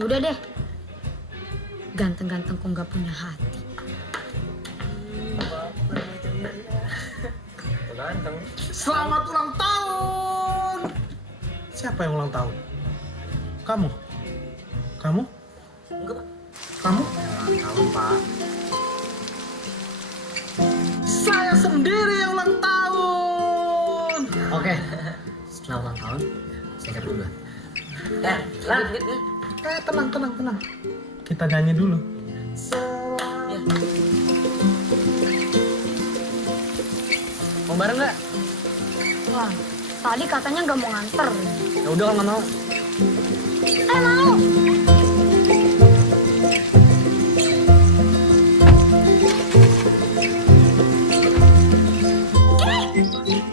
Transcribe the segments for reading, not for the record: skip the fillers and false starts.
Yaudah deh. Ganteng-ganteng kok nggak punya hati. Ganteng. Selamat ulang tahun! Siapa yang ulang tahun? Kamu? Kamu? Enggak, Pak. Kamu? Tahun, Pak. Saya sendiri yang ulang tahun! Oke. Setelah ulang tahun, saya ke dulu. Lan. Tenang. Kita nyanyi dulu. Ya. Mau bareng nggak? Wah, tadi katanya nggak mau nganter. Ya udah kalau nggak mau. Mau.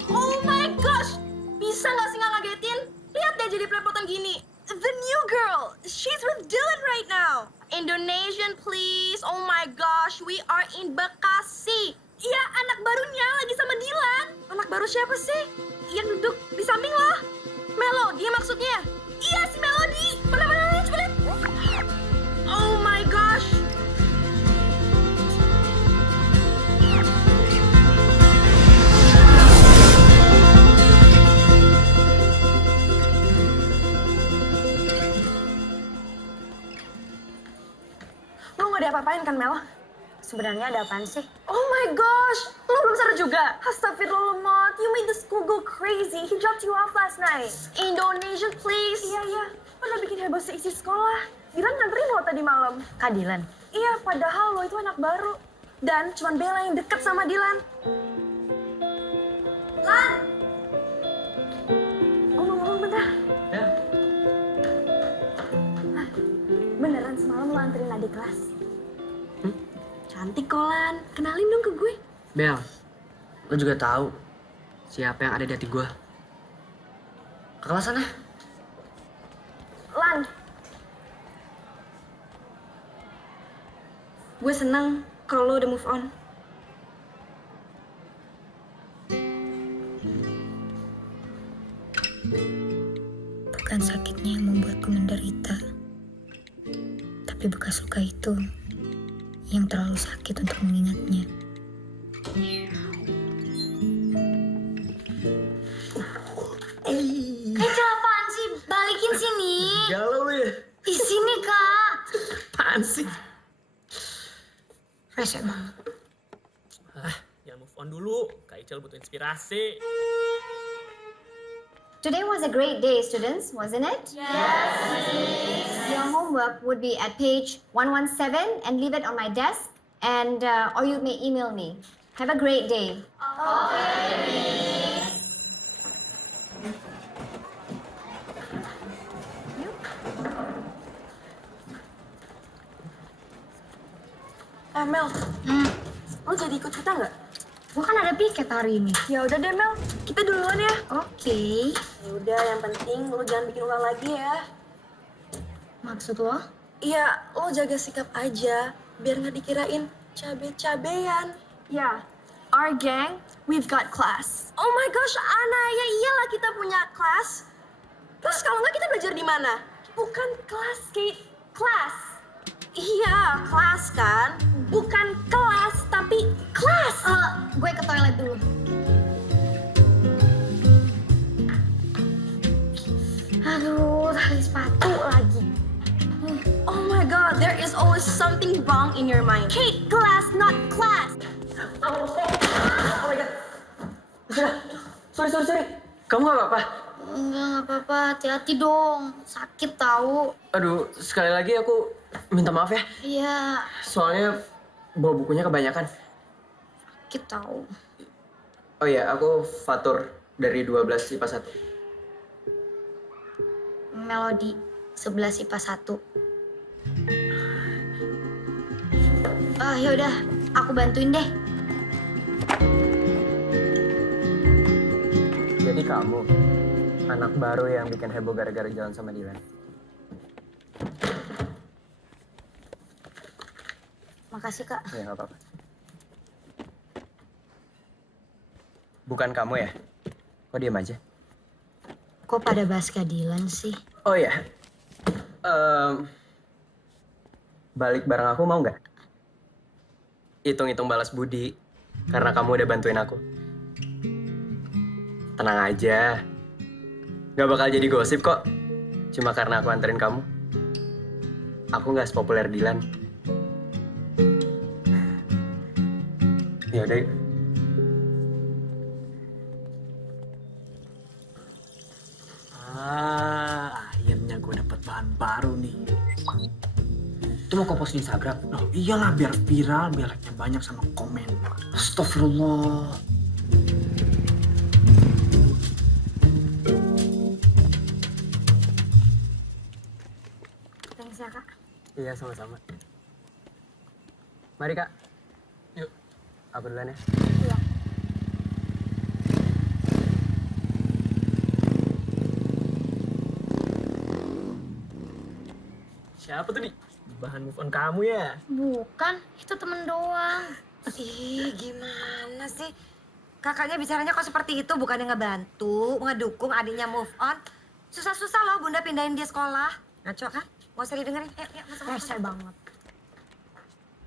Oh my gosh! Bisa nggak sih nggak ngagetin? Lihat deh jadi pelepotan gini. The new girl, she's with Dylan right now. Indonesian please. Oh my gosh, we are in Bekasi. Iya, anak barunya lagi sama Dylan. Anak baru siapa sih? Yang duduk di samping lo. Melo, dia maksudnya. Iya, si Melody. Mana, coba lihat. Oh my gosh. Lo nggak ada apa-apain kan, Mel? Sebenarnya ada apaan sih? Oh my gosh, lo belum sadar juga? Astagfirullah, Mot. You made the school go crazy. He dropped you off last night. Indonesian, please. Iya. Lo udah bikin heboh seisi sekolah. Dylan nganterin lo tadi malam. Kak Dylan. Iya, padahal lo itu anak baru. Dan cuman Bella yang deket sama Dylan. Lan! Ngomong bentar. Ya. Beneran semalam lo anterin adik kelas? Cantik kok, Lan. Kenalin dong ke gue. Bel, lo juga tahu siapa yang ada di hati gue. Ke kelas sana. Lan. Gue seneng kalau lo udah move on. Bukan sakitnya yang membuatku menderita. Tapi bekas luka itu yang terlalu sakit untuk mengingatnya. Kecil apaan sih? Balikin sini. Galau lo ya? Di sini, Kak. Apaan sih? Rese banget. Jangan move on dulu, Kak Ical butuh inspirasi. Today was a great day, students, wasn't it? Yes. Your homework would be at page 117 and leave it on my desk, and or you may email me. Have a great day. Mel, lo jadi ikut kita nggak? Gua kan ada piket hari ini. Ya udah deh, Mel. Kita duluan ya. Oke. Ya udah, yang penting lo jangan bikin ulah lagi ya. Maksud lo? Iya, lo jaga sikap aja, biar nggak dikirain cabe-cabean. Ya, our gang, we've got class. Oh my gosh, Ana, ya iyalah kita punya kelas. Terus kalau nggak kita belajar di mana? Bukan kelas, Kate. Kelas. Iya, kelas kan. Bukan kelas, tapi kelas. Gue ke toilet dulu. Aduh, tali sepatu lagi. Oh my god, there is always something wrong in your mind. Kate, class, not class. Oh my god. Sorry. Kamu gak apa-apa? Enggak apa-apa. Hati-hati dong. Sakit tahu. Aduh, sekali lagi aku minta maaf ya. Iya, Soalnya bawa bukunya kebanyakan. sakit tahu. Oh iya, aku Fatur dari 12 IPA 1. Melody 11 IPA 1. Yaudah, aku bantuin deh. Jadi kamu, anak baru yang bikin heboh gara-gara jalan sama Dylan. Makasih, Kak. Ya, nggak apa-apa. Bukan kamu ya? Kok diam aja? Kok pada bahas keadilan sih? Oh ya, balik bareng aku mau nggak? Hitung-hitung balas budi karena kamu udah bantuin aku. Tenang aja, nggak bakal jadi gosip kok. Cuma karena aku anterin kamu. Aku nggak sepopuler Dilan. Ya udah. Yuk. Akhirnya gue dapet bahan baru nih. Itu mau kau post di Instagram? Oh iyalah, biar viral, biar like-nya banyak sama komen. Astagfirullah. Thanks ya, Kak. Iya, sama-sama. Mari, Kak. Yuk. Aku duluan ya. Iya. Siapa tuh, Di? Bahan move on kamu ya? Bukan, itu temen doang. Ih, gimana sih? Kakaknya bicaranya kok seperti itu, bukannya ngebantu, ngedukung adiknya move on. Susah-susah loh Bunda pindahin dia sekolah. Ngaco kan? Mau usah didengerin. Yuk, masuk. Rese banget.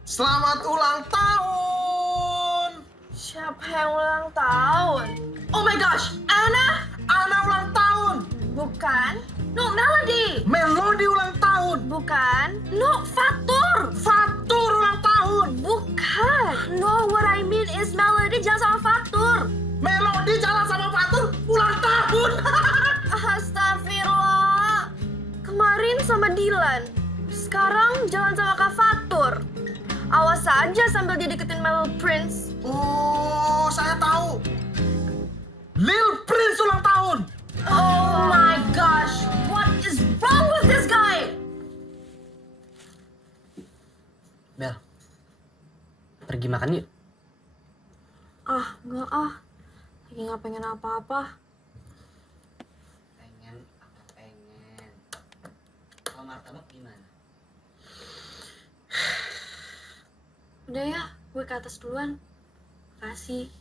Selamat ulang tahun! Siapa yang ulang tahun? Oh my gosh, Anna? Ana ulang tahun! Bukan. No, Melody. Melody ulang tahun! Bukan. No, Fatur. Fatur ulang tahun! Bukan. No, what I mean is Melody jalan sama Fatur. Melody jalan sama Fatur ulang tahun! Astagfirullah. Kemarin sama Dilan. Sekarang jalan sama Kak Fatur. Awas aja sambil dia deketin Mel Prince. Oh, saya tahu. Lil Prince ulang tahun! Oh my gosh, what is wrong with this guy? Bel, pergi makan yuk. Enggak ah. Lagi nggak pengen apa-apa. Pengen. Kalau martabak gimana? Udah ya, gue ke atas duluan. Makasih.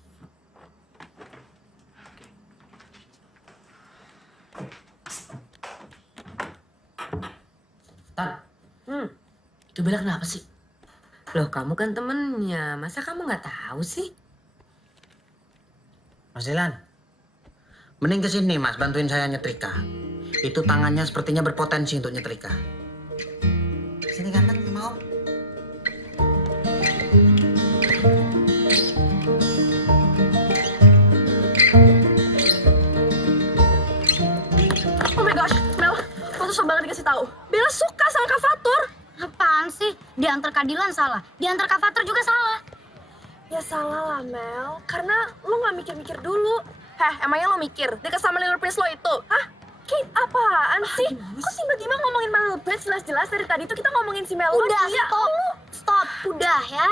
Tan, itu Bella kenapa sih? Loh, kamu kan temennya, masa kamu nggak tahu sih? Mas Dilan, mending kesini mas, bantuin saya nyetrika. Itu tangannya sepertinya berpotensi untuk nyetrika. Sini ganteng, mau? Oh my gosh, Mel, lo tuh sok banget dikasih tahu. Bella suka sama Kak Fatur. Apaan sih? Diantar Kak Dilan salah. Diantar Kak Fatur juga salah. Ya salah lah, Mel. Karena lo nggak mikir-mikir dulu. Heh, emangnya lo mikir deket sama Lil Prince lo itu? Hah? Kate, apaan sih? Kok tiba-tiba ngomongin Lil Prince jelas-jelas dari tadi tuh kita ngomongin si Mel. Udah, Ya, stop. Stop, udah ya.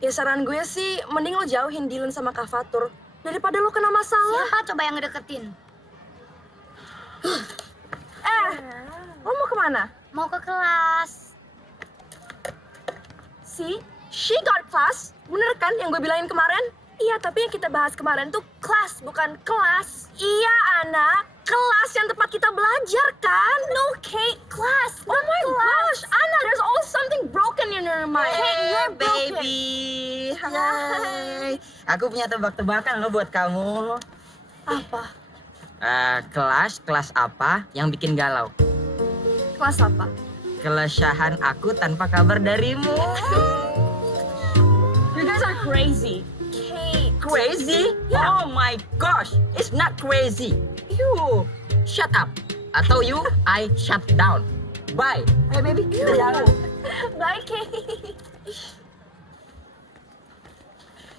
Ya saran gue sih, mending lo jauhin Dylan sama Kak Fatur. Daripada lo kena masalah. Siapa coba yang ngedeketin? Lo mau kemana? Mau ke kelas. See, she got class. Bener kan yang gue bilangin kemarin? Iya, tapi yang kita bahas kemarin tuh kelas, bukan kelas. Iya, Ana. Kelas yang tempat kita belajar, kan? No, Kate, class. Oh my gosh, Ana, there's always something broken in your mind. Kate, you're broken. Baby, hai. Aku punya tebak-tebakan loh buat kamu. Apa? Kelas apa yang bikin galau? Kelas apa? Kelesyahan aku tanpa kabar darimu. You guys are crazy. Kate. Crazy? Yeah. Oh my gosh, it's not crazy. You shut up. Atau you, I shut down. Bye. Hey baby, kita jalan. Bye, Kate.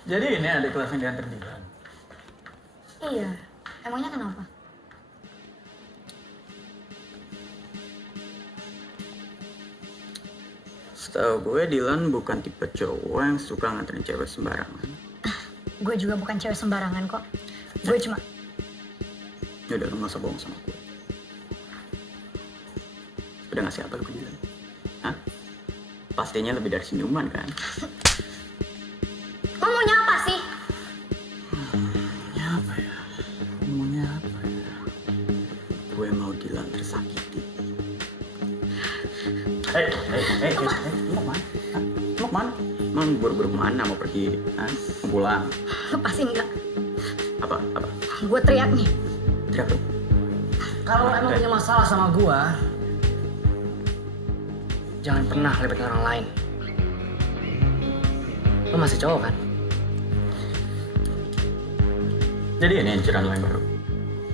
Jadi ini ada kelas yang diantar Dilan. Iya. Emangnya kenapa? Setahu gue Dilan bukan tipe cowok yang suka nganterin cewek sembarangan. Gue juga bukan cewek sembarangan kok. Gue cuma... Yaudah, lu gak usah bohong sama gue. Udah ngasih apa lu ke Dilan? Hah? Pastinya lebih dari senyuman kan? Lo maunya apa sih? Maunya apa ya? Gue mau Dilan tersakiti. Lu mau kemana? Hah? Lu mau kemana? Emang buru-buru kemana? Mau pergi? Hah? Mau pulang? Lepasin enggak? Apa? Gue teriak nih. Teriak lu? Kalau lo emang punya masalah sama gua, jangan pernah libatin orang lain. Lo masih cowok kan? Jadi ini inceran lo yang baru?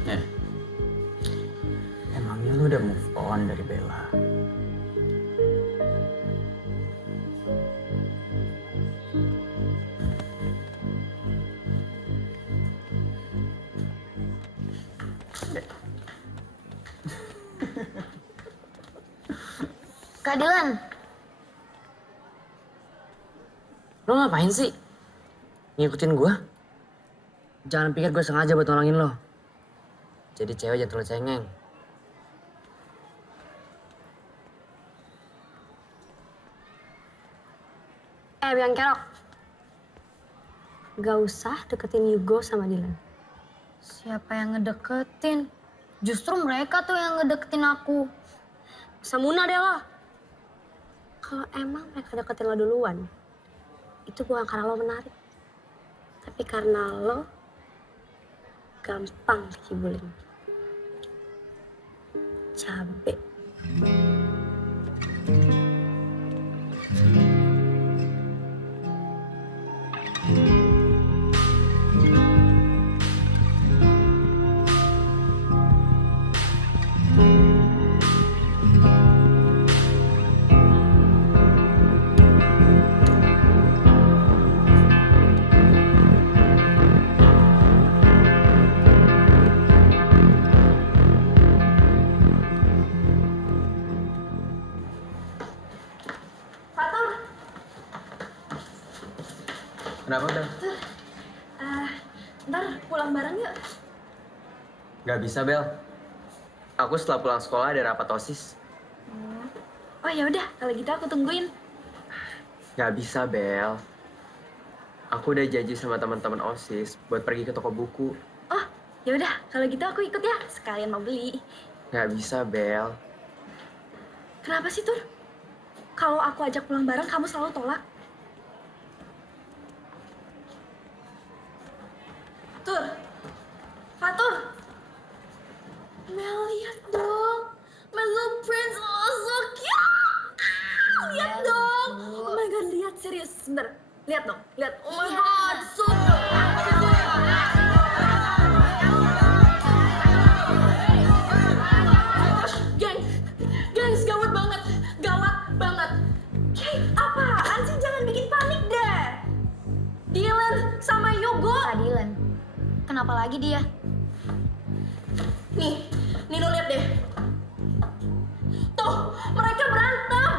Ya. Emangnya lu udah move on dari Bella? Kak Dilan, Lo ngapain sih? Ngikutin gua? Jangan pikir gue sengaja buat nolongin lo. Jadi cewek jangan terlalu cengeng. Biang Kerok. Gak usah deketin Yugo sama Dilan. siapa yang ngedeketin? Justru mereka tuh yang ngedeketin aku. Samuna deh lo. Kalau emang mereka deketin lo duluan, itu bukan karena lo menarik. Tapi karena lo gampang dikibulin. Cabe. Kenapa, Bel? Ntar pulang bareng yuk. Gak bisa, Bel. Aku setelah pulang sekolah ada rapat OSIS. Oh ya udah, kalau gitu aku tungguin. Gak bisa, Bel. Aku udah janji sama teman-teman OSIS buat pergi ke toko buku. Oh, ya udah, kalau gitu aku ikut ya. Sekalian mau beli. Gak bisa, Bel. Kenapa sih, Tur? Kalau aku ajak pulang bareng, kamu selalu tolak. Tur, Fatur. Mel, lihat dong. My little prince, oh so cute. Lihat dong. Oh my god, lihat serius. Sebentar, lihat dong. Lihat, oh my god, so Gengs, gawat banget. Gawat banget. Kate, apaan sih? Jangan bikin panik deh. Dylan sama Yugo. Kak Dilan, kenapa lagi dia? Nih lo lihat deh. Tuh, mereka berantem.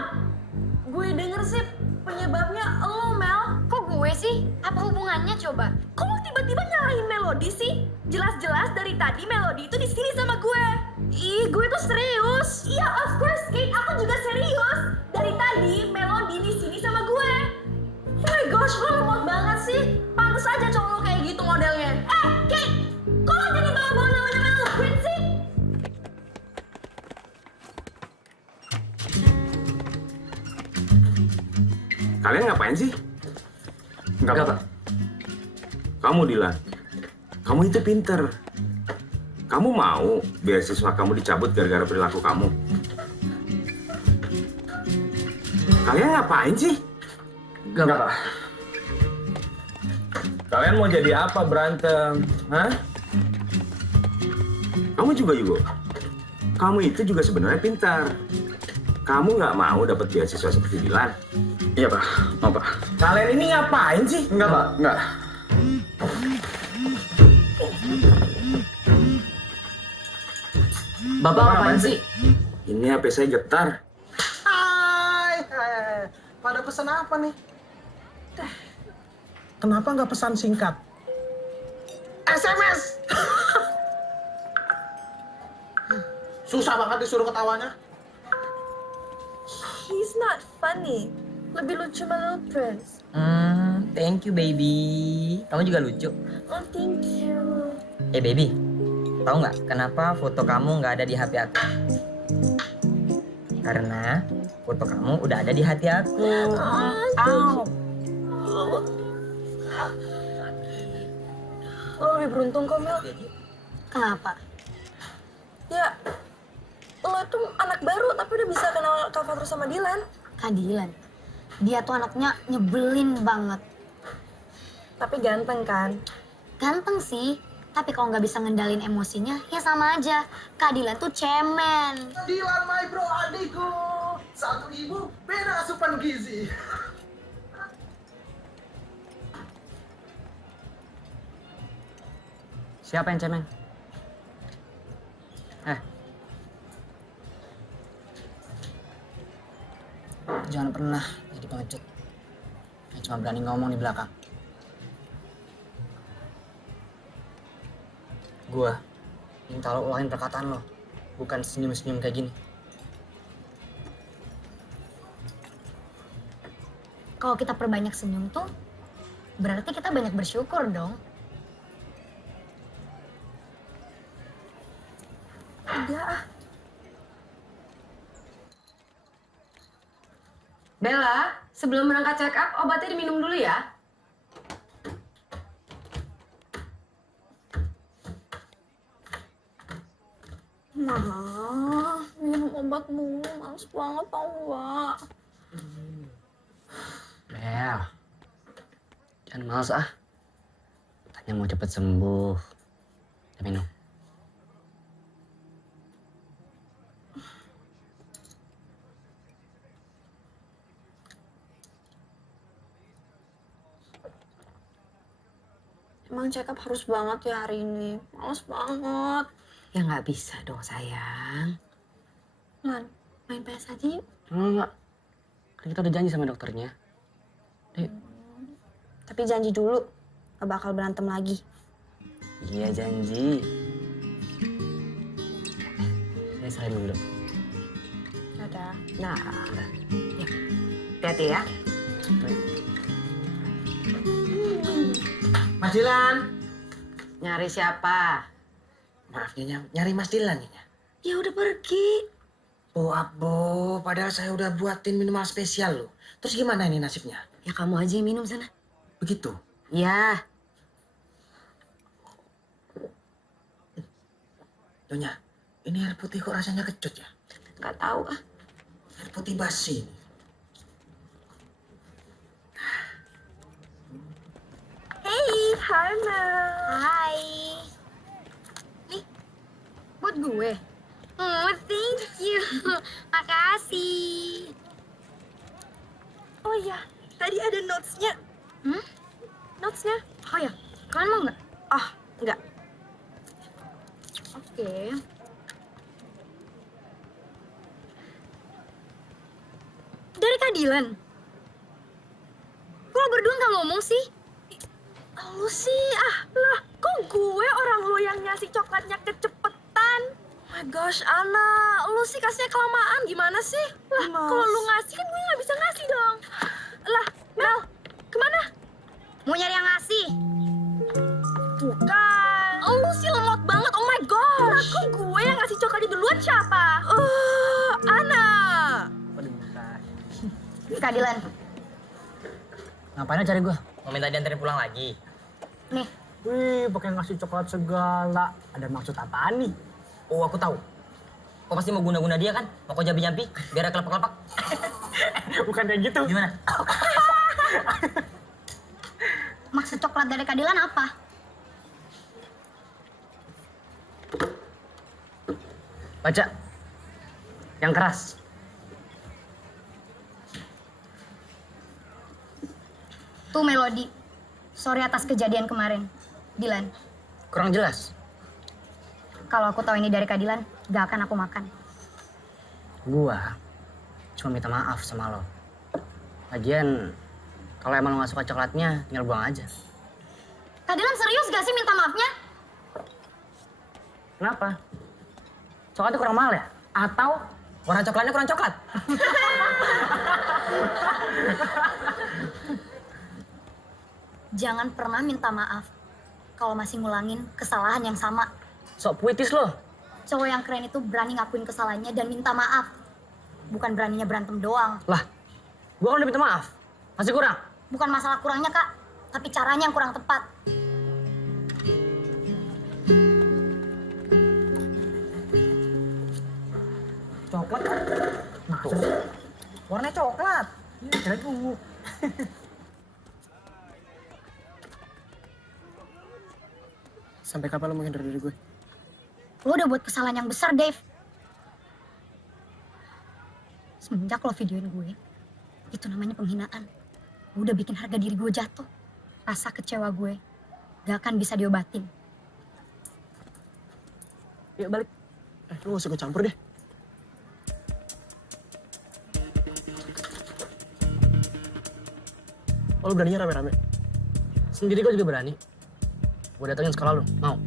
Gue denger sih penyebabnya lo, Mel. Kok gue sih? Apa hubungannya coba? Kok lo tiba-tiba nyalahin Melody sih? Jelas-jelas dari tadi Melody itu di sini sama gue. Ih, gue tuh serius. Iya, of course, Kate. Aku juga serius. Dari tadi Melody di sini sama gue. Oh my gosh, lo lemot banget sih. Pantes aja cowok lo kayak gitu modelnya. Kate, kok lo jadi bawa-bawa namanya Mel Prince sih? Kalian ngapain sih? Enggak, Pak. Kamu Dilan, kamu itu pinter. Kamu mau beasiswa kamu dicabut gara-gara perilaku kamu? Kalian ngapain sih? Enggak, Pak. Kalian mau jadi apa berantem? Hah? Kamu juga Yugo. Kamu itu juga sebenarnya pintar. Kamu nggak mau dapat beasiswa seperti Dilan? Iya, Pak. Mau, Pak. Kalian ini ngapain sih? Enggak, Pak. Enggak. Bapak ngapain sih? Ini HP saya getar. Hai. Pada pesan apa nih? Kenapa nggak pesan singkat? SMS! Susah banget disuruh ketawanya. He's not funny. Lebih lucu My Little Prince. Thank you baby. Kamu juga lucu. Oh, thank you. Baby. Tahu nggak kenapa foto kamu nggak ada di HP aku? Karena foto kamu udah ada di hati aku. Lo lebih beruntung kok, Mil. Kenapa? Ya, lo tuh anak baru tapi udah bisa kenal Kak Fatur sama Dilan. Kak Dilan. Dia tuh anaknya nyebelin banget. Tapi ganteng kan? Ganteng sih, tapi kalau nggak bisa ngendalin emosinya, ya sama aja. Kak Dilan tuh cemen. Dilan my bro adikku. Satu ibu, beda asupan gizi. Siapa yang cemen? Jangan pernah jadi pengecut. Yang cuma berani ngomong di belakang. Gua minta lo ulangin perkataan lo, bukan senyum-senyum kayak gini. Kalau kita perbanyak senyum tuh, berarti kita banyak bersyukur dong. Udah ah. Bella, sebelum berangkat check up, obatnya diminum dulu ya. Nah, minum obat mulu, males banget tau gak? Bel, jangan males ah. Tanya mau cepet sembuh. Ya minum. Emang check up harus banget ya hari ini. Males banget. Ya nggak bisa dong sayang. Man, main PS aja yuk. Enggak. Kan kita udah janji sama dokternya. Tapi janji dulu, gak bakal berantem lagi. Iya janji. Saya salim dulu. Dadah. Nah, ya. Hati-hati ya. Mas Dilan. Nyari siapa? Maaf Nyonya, nyari Mas Dilan Nyonya. Ya udah pergi. Oh Abo, padahal saya udah buatin minuman spesial loh. Terus gimana ini nasibnya? Ya kamu aja yang minum sana. Begitu? Ya. Nyonya, ini air putih kok rasanya kecut ya? Nggak tahu ah. Air putih basi ini. Hey, hi Mel. Hai. Nih, buat gue. Oh, thank you. Makasih. Oh iya, tadi ada notes-nya. Notes-nya? Oh ya, kalian mau nggak? Ah, enggak. Oke. Dari Kak Dilan. Kok lo berdua nggak ngomong sih? Lu sih, lah, kok gue orang lu yang ngasih coklatnya kecepetan? Oh my gosh, Ana, lu sih kasihnya kelamaan, gimana sih? Lah, kalau lu ngasih kan gue nggak bisa ngasih dong. Lah, Mel, kemana? Mau nyari yang ngasih? Bukan. Lu sih lemot banget, oh my gosh. Lah, kok gue yang ngasih coklatnya duluan siapa? Ana. Kak Dilan. Ngapain cari gua? Mau minta dianterin pulang lagi? Nih. Wih, pakai ngasih coklat segala. Ada maksud apaan nih? Oh, aku tahu. Kok pasti mau guna-guna dia kan? Mau kok jampi-jampi, biar kelepak-kelepak. Bukan kayak gitu. Gimana? Maksud coklat dari Kak Dilan apa? Baca. Yang keras. Tuh Melody. Sorry atas kejadian kemarin. Dilan. Kurang jelas. Kalau aku tahu ini dari Kak Dilan, gak akan aku makan. Gua cuma minta maaf sama lo. Lagian, kalau emang lo gak suka coklatnya, tinggal buang aja. Kak Dilan serius gak sih minta maafnya? Kenapa? Coklatnya kurang mahal ya? Atau warna coklatnya kurang coklat? Jangan pernah minta maaf kalau masih ngulangin kesalahan yang sama. Sok puitis lo. Cowok yang keren itu berani ngakuin kesalahannya dan minta maaf. Bukan beraninya berantem doang. Lah, gua kan udah minta maaf. Masih kurang? Bukan masalah kurangnya, Kak. Tapi caranya yang kurang tepat. Coklat. Nah, warnanya coklat. Kira ungu. Sampai kapan lo mau hindar dari gue? Lo udah buat kesalahan yang besar, Dave. Semenjak lo videoin gue, itu namanya penghinaan. Lo udah bikin harga diri gue jatuh. Rasa kecewa gue gak akan bisa diobatin. Yuk balik. Lo gak usah gue campur deh. Oh, lo beraninya rame-rame? Sendiri gue juga berani. Gue datengin sekolah lo, mau?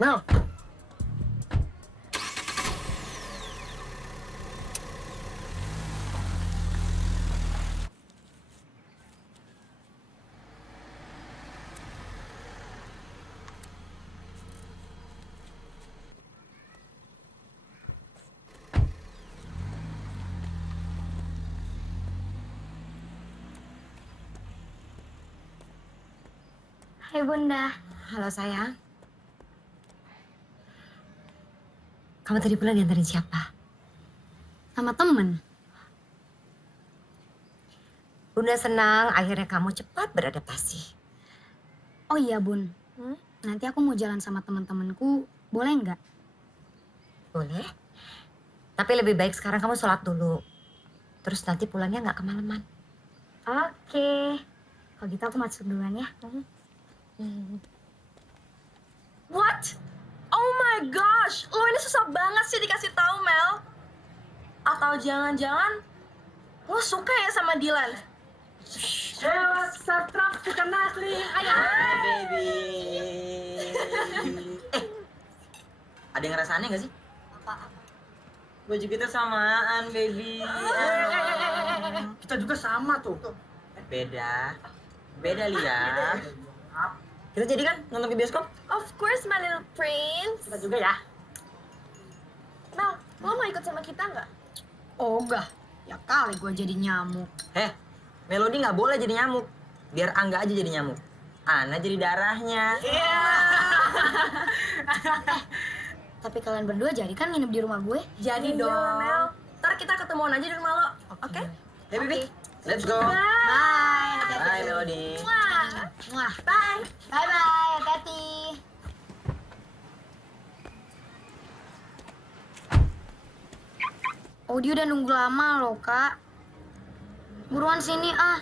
Mel! Hai Bunda. Halo sayang. Kamu tadi pulang diantarin siapa? Sama temen. Bunda senang akhirnya kamu cepat beradaptasi. Oh iya Bun, nanti aku mau jalan sama teman-temanku, boleh nggak? Boleh. Tapi lebih baik sekarang kamu sholat dulu. Terus nanti pulangnya nggak kemalaman. Oke. Kalau gitu aku masuk duluan ya. What? Oh my gosh, lo ini susah banget sih dikasih tahu Mel. Atau jangan-jangan lo suka ya sama Dylan? Baby. Ada yang ngerasaannya gak sih? Apa-apa. Baju kita samaan, baby. Kita juga sama tuh. Beda. Beda, Lia. Kita jadi kan nonton ke bioskop? Of course, my little prince. Kita juga ya. Mel, lo mau ikut sama kita nggak? Oh enggak, ya kali gue jadi nyamuk. Melody nggak boleh jadi nyamuk. Biar Angga aja jadi nyamuk. Ana jadi darahnya. Tapi kalian berdua jadi kan nginep di rumah gue? Jadi dong. Mel. Ntar kita ketemuan aja di rumah lo, oke? Hey, baby. Let's go. Bye. Bye, Melody. Muah. Bye. Bye-bye, hati-hati. Oh, dia udah nunggu lama loh, Kak. Buruan sini, ah.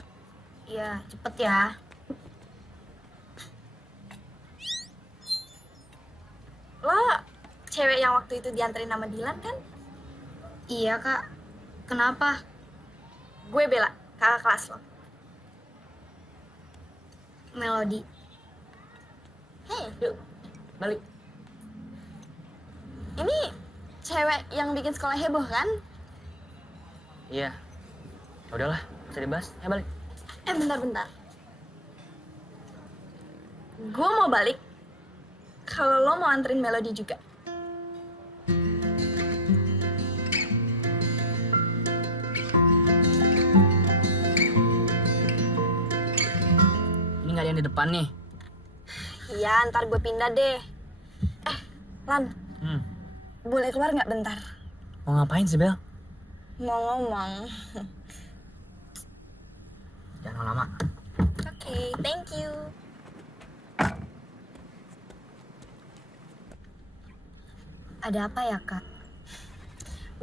Iya, cepet ya. Lo cewek yang waktu itu dianterin sama Dylan kan? Iya, Kak. Kenapa? Gue Bella, kakak kelas lo. Melody. Yuk, balik. Ini cewek yang bikin sekolah heboh kan? Iya. Udahlah, bisa dibahas. Ya balik. Bentar-bentar. Gue mau balik kalau lo mau anterin Melody juga. Ini nggak ada yang di depan nih. Iya, ntar gue pindah deh. Lan, boleh keluar nggak bentar? Mau ngapain sih, Bel? Mau ngomong. Jangan lama. Oke, thank you. Ada apa ya, Kak?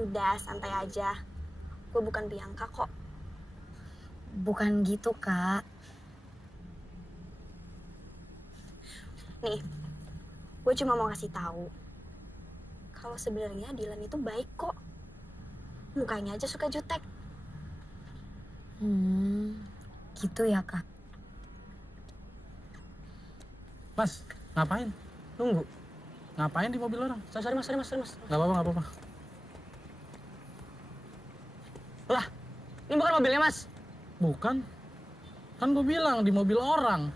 Udah, santai aja. Gue bukan Bianca kok. Bukan gitu, Kak. Nih, gue cuma mau ngasih tahu kalau sebenarnya Dylan itu baik kok. Mukanya aja suka jutek. Gitu ya, Kak. Mas, ngapain? Nunggu. Ngapain di mobil orang? Sorry, mas. Gak apa-apa. Ini bukan mobilnya, Mas. Bukan. Kan gue bilang di mobil orang.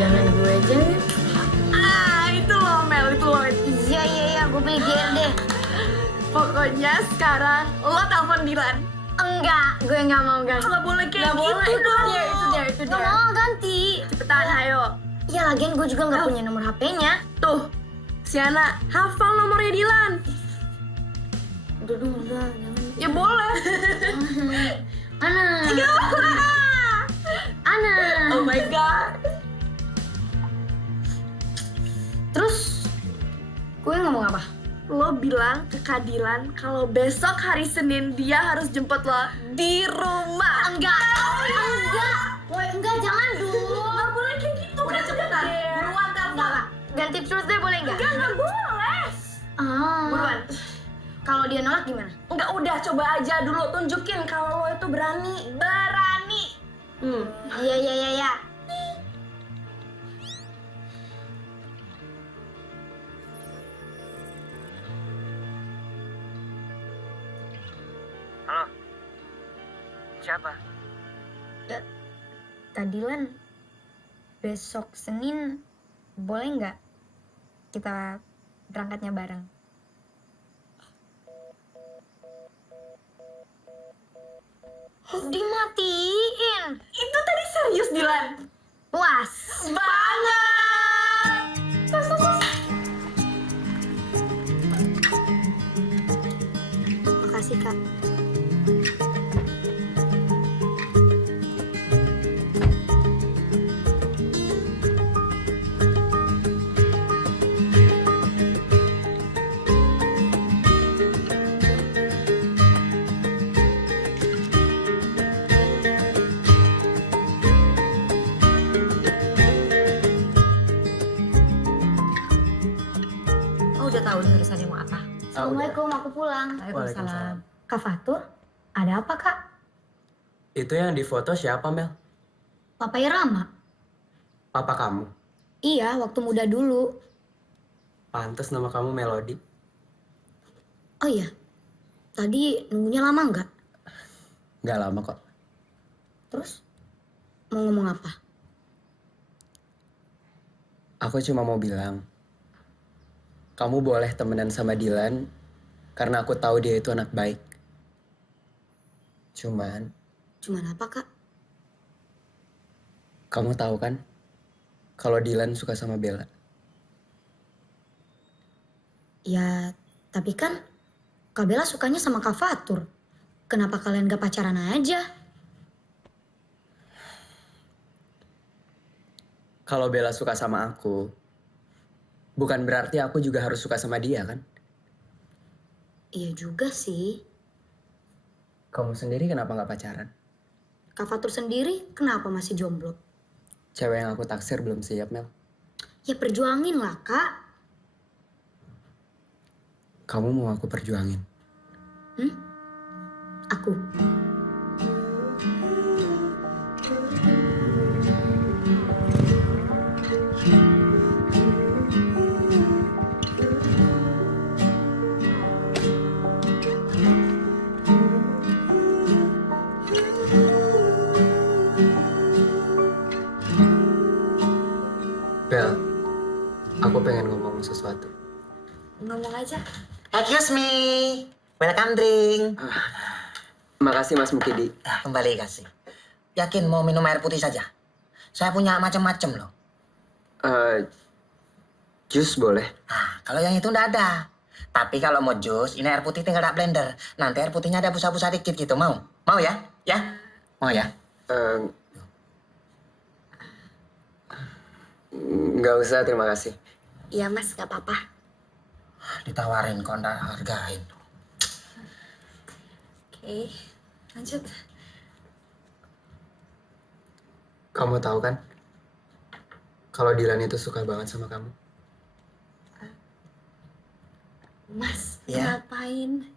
Jangan gue aja nih. Itu loh Mel, itu loh. Iya, gue beli GR deh. Pokoknya sekarang lo telepon Dilan. Enggak, gue nggak mau ganti. Kalau boleh kayak Nggak boleh, gitu itu dong. dia, itu dia, itu Nggak dia. mau ganti. Cepetan, ayo. Ya lagian gue juga nggak punya nomor HP-nya. Tuh, Siana, hafal nomornya Dilan. Udah dong, udah, jangan. Ya boleh. Ana. Ana. Oh my god. Terus gue ngomong apa? Lo bilang ke Kak Dilan kalau besok hari Senin dia harus jemput lo di rumah. Enggak. Woi, enggak, jangan dulu. Gak boleh kayak gitu. Udah cepetan. Buruan telepon. Enggak. Ganti terus deh, boleh enggak? Gak boleh. Buruan. Kalau dia nolak gimana? Enggak, udah coba aja dulu tunjukin kalau lo itu berani. Berani. Iya. Halo. Siapa? Tadilan, besok Senin boleh nggak kita berangkatnya bareng? Dimatiin. Itu tadi serius Dilan. Puas. Banget. Makasih, Kak. Oh, udah tahu nih urusannya mau apa? Assalamualaikum, aku pulang. Waalaikumsalam. Kak Fatur, ada apa, Kak? Itu yang di foto siapa, Mel? Papanya Rama? Papa kamu? Iya, waktu muda dulu. Pantes nama kamu Melody. Oh iya, tadi nunggunya lama nggak? Nggak lama kok. Terus, mau ngomong apa? Aku cuma mau bilang, kamu boleh temenan sama Dilan karena aku tahu dia itu anak baik. Cuman, Apa, Kak? kamu tahu kan kalau Dilan suka sama Bella? Ya, tapi kan Kak Bella sukanya sama Kak Fatur. Kenapa kalian gak pacaran aja? Kalau Bella suka sama aku, bukan berarti aku juga harus suka sama dia kan? Iya juga sih. Kamu sendiri kenapa nggak pacaran? Kak Fatur sendiri kenapa masih jomblo? Cewek yang aku taksir belum siap, Mel. Ya perjuangin lah, Kak. Kamu mau aku perjuangin? Aku. Bel, aku pengen ngomong sesuatu. Ngomong aja. Excuse me. Welcome drink. Makasih Mas Mukidi. Kembali kasih. Yakin mau minum air putih saja? Saya punya macam-macam loh. Jus boleh? Kalau yang itu nggak ada. Tapi kalau mau jus, ini air putih tinggal tak blender. Nanti air putihnya ada busa-busa dikit gitu. Mau? Mau ya? Ya? Mau ya? Nggak usah, terima kasih. Iya Mas, nggak apa-apa. Ditawarin kok nggak hargain. Oke, lanjut. Kamu tahu kan? Kalau Dilan itu suka banget sama kamu. Mas, Ya. ngapain?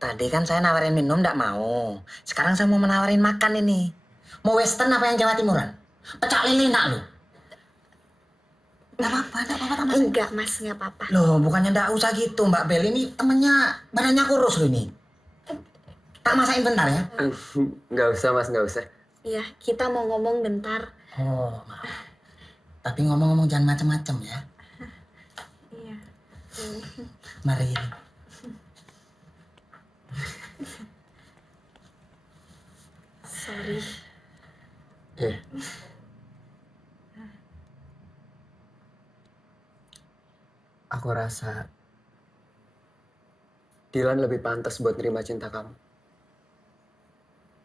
Tadi kan saya nawarin minum ndak mau. Sekarang saya mau menawarin makan ini. Mau western apa yang Jawa Timuran? Pecak lele nak lu. Nggak apa-apa Mas. Enggak, Mas, nggak apa-apa. Loh, bukannya ndak usah gitu Mbak Bel. Ini temennya badannya kurus loh ini. Tak masakin bentar ya? Nggak usah Mas, nggak usah. Iya, kita mau ngomong bentar. Oh, maaf. Tapi ngomong-ngomong jangan macem-macem ya. Iya. Mari. Sorry. Iya. Aku rasa Dilan lebih pantas buat nerima cinta kamu.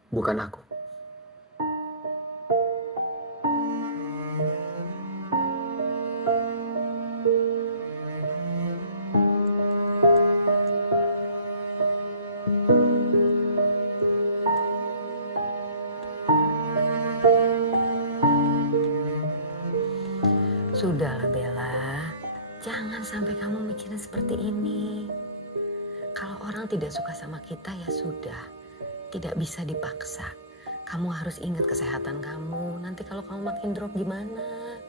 Bukan aku. Sudahlah Bella, jangan sampai kamu mikirin seperti ini. Kalau orang tidak suka sama kita ya sudah, tidak bisa dipaksa. Kamu harus ingat kesehatan kamu, nanti kalau kamu makin drop gimana?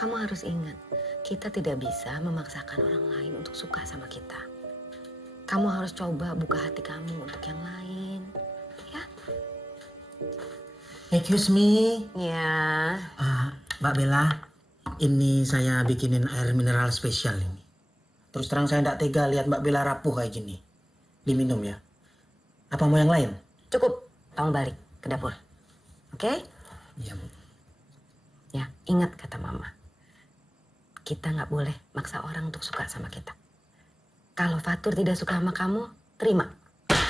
Kamu harus ingat, kita tidak bisa memaksakan orang lain untuk suka sama kita. Kamu harus coba buka hati kamu untuk yang lain, ya? Excuse me. Ya. Mbak Bella, ini saya bikinin air mineral spesial ini. Terus terang saya tidak tega lihat Mbak Bella rapuh kayak gini. Diminum ya. Apa mau yang lain? Cukup, kamu balik ke dapur. Oke? Iya, Bu. Ya, ingat kata Mama. Kita nggak boleh maksa orang untuk suka sama kita. Kalau Fatur tidak suka sama kamu, terima.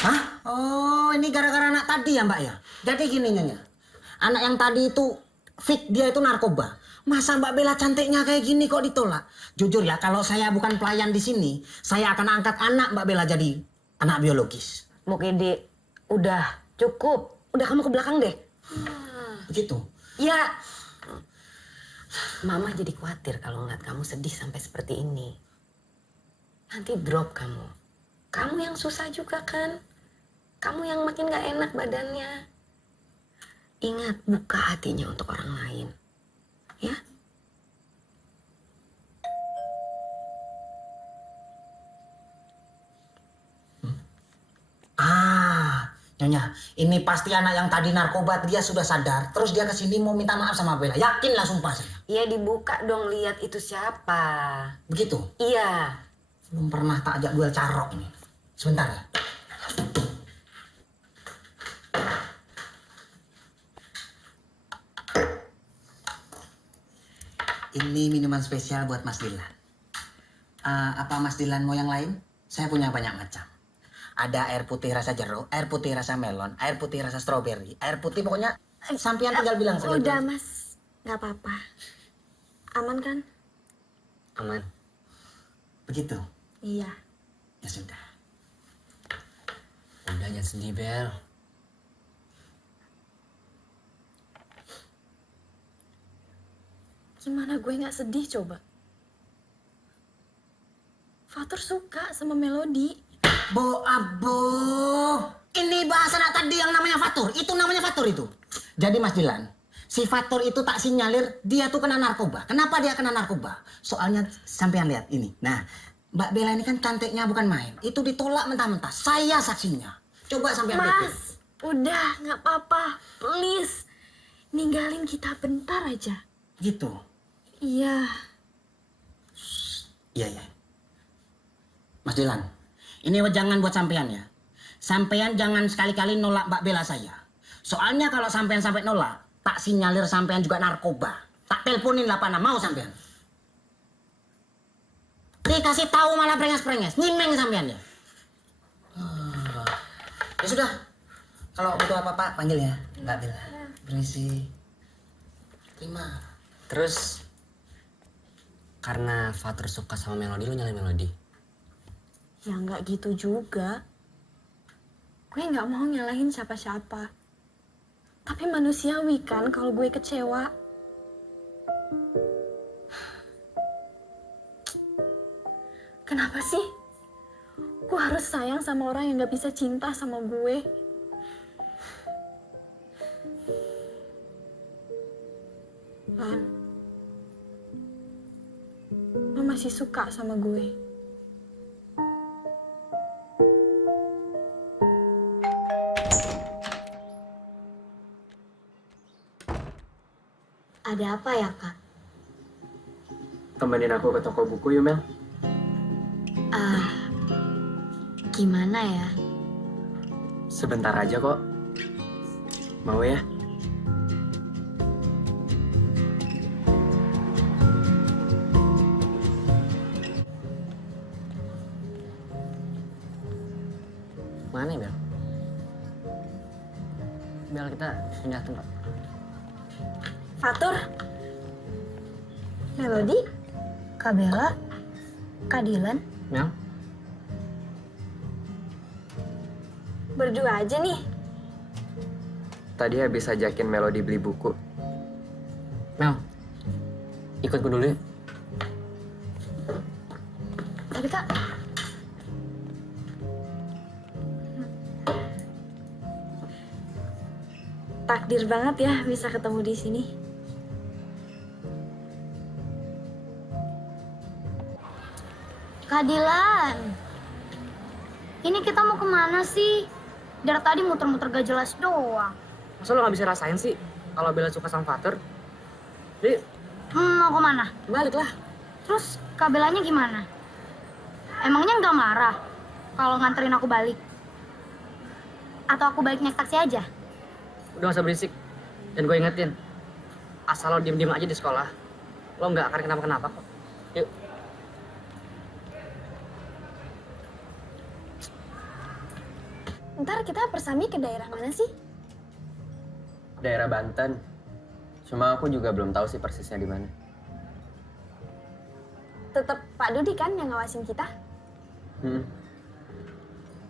Hah? Oh, ini gara-gara anak tadi ya, Mbak ya? Jadi gini, Nyonya. Anak yang tadi itu fake, dia itu narkoba. Masa Mbak Bella cantiknya kayak gini kok ditolak? Jujur ya, kalau saya bukan pelayan di sini, saya akan angkat anak Mbak Bella jadi anak biologis. Mukidi, udah cukup. Udah kamu ke belakang deh. Begitu? Ya. Mama jadi khawatir kalau ngeliat kamu sedih sampai seperti ini. Nanti drop kamu. Kamu yang susah juga kan? Kamu yang makin gak enak badannya. Ingat, buka hatinya untuk orang lain. Ya? Nyonya, ini pasti anak yang tadi narkoba, dia sudah sadar. Terus dia kesini mau minta maaf sama Bella. Yakin lah sumpah saya. Iya, dibuka dong, lihat itu siapa. Begitu? Iya. Belum pernah tak ajak duel carok ini. Sebentar ya. Ini minuman spesial buat Mas Dilan. Apa Mas Dilan mau yang lain? Saya punya banyak macam. Ada air putih rasa jeruk, air putih rasa melon, air putih rasa stroberi, air putih pokoknya sampean tinggal bilang saja. Udah Mas, nggak apa-apa. Aman kan? Aman. Begitu? Iya. Ya sudah. Udah jangan sedih, Bel. Gimana gue nggak sedih coba? Fatur suka sama Melody. Bo abo. Ini bahasa anak tadi yang namanya Fatur. Itu namanya Fatur itu. Jadi Mas Dilan, si Fatur itu tak sinyalir dia tuh kena narkoba. Kenapa dia kena narkoba? Soalnya sampean lihat ini. Nah, Mbak Bella ini kan cantiknya bukan main. Itu ditolak mentah-mentah. Saya saksinya. Coba sampean lihat. Mas, udah nggak apa-apa. Please, ninggalin kita bentar aja. Gitu. Iya. Iya, iya. Mas Dilan, ini jangan buat sampean ya. Sampean jangan sekali-kali nolak Mbak Bella saya. Soalnya kalau sampean sampai nolak, tak sinyalir sampean juga narkoba. Tak teleponin lah pana, mau sampean. Dikasih tahu malah prenges-prenges, nyimeng sampean ya. Ya sudah, kalau butuh apa-apa panggil ya Mbak Bella. Berisi. Terima. Terus karena Fatur suka sama Melody, lu nyalain Melody? Ya nggak gitu juga. Gue nggak mau nyalahin siapa-siapa. Tapi manusiawi kan kalau gue kecewa. Kenapa sih? Gue harus sayang sama orang yang gak bisa cinta sama gue. Lan, lo masih suka sama gue. Ada apa ya, Kak? Temenin aku ke toko buku yuk, Mel. Gimana ya? Sebentar aja kok. Mau ya? Mana ya, Bel? Bel, kita pindah tempat. Fatur, Melody, Kak Bella, Kak Dilan, Mel? berdua aja nih. Tadi habis ajakin Melody beli buku. Mel, ikut gue dulu ya. Tapi Kak, takdir banget ya bisa ketemu di sini. Kak Dilan, ini kita mau kemana sih? Dari tadi muter-muter gak jelas doang. Masa lo gak bisa rasain sih kalau Bella suka sama Fatur? Jadi, Mau kemana? balik lah. Terus Kak Bellanya gimana? Emangnya nggak marah kalau nganterin aku balik? Atau aku balik naik taksi aja? Udah gak usah berisik. Dan gue ingetin, asal lo diem-diem aja di sekolah, lo gak akan kenapa-kenapa kok. Yuk. Ntar kita persami ke daerah mana sih? Daerah Banten. Cuma aku juga belum tahu sih persisnya di mana. Tetap Pak Dudi kan yang ngawasin kita? Hmm.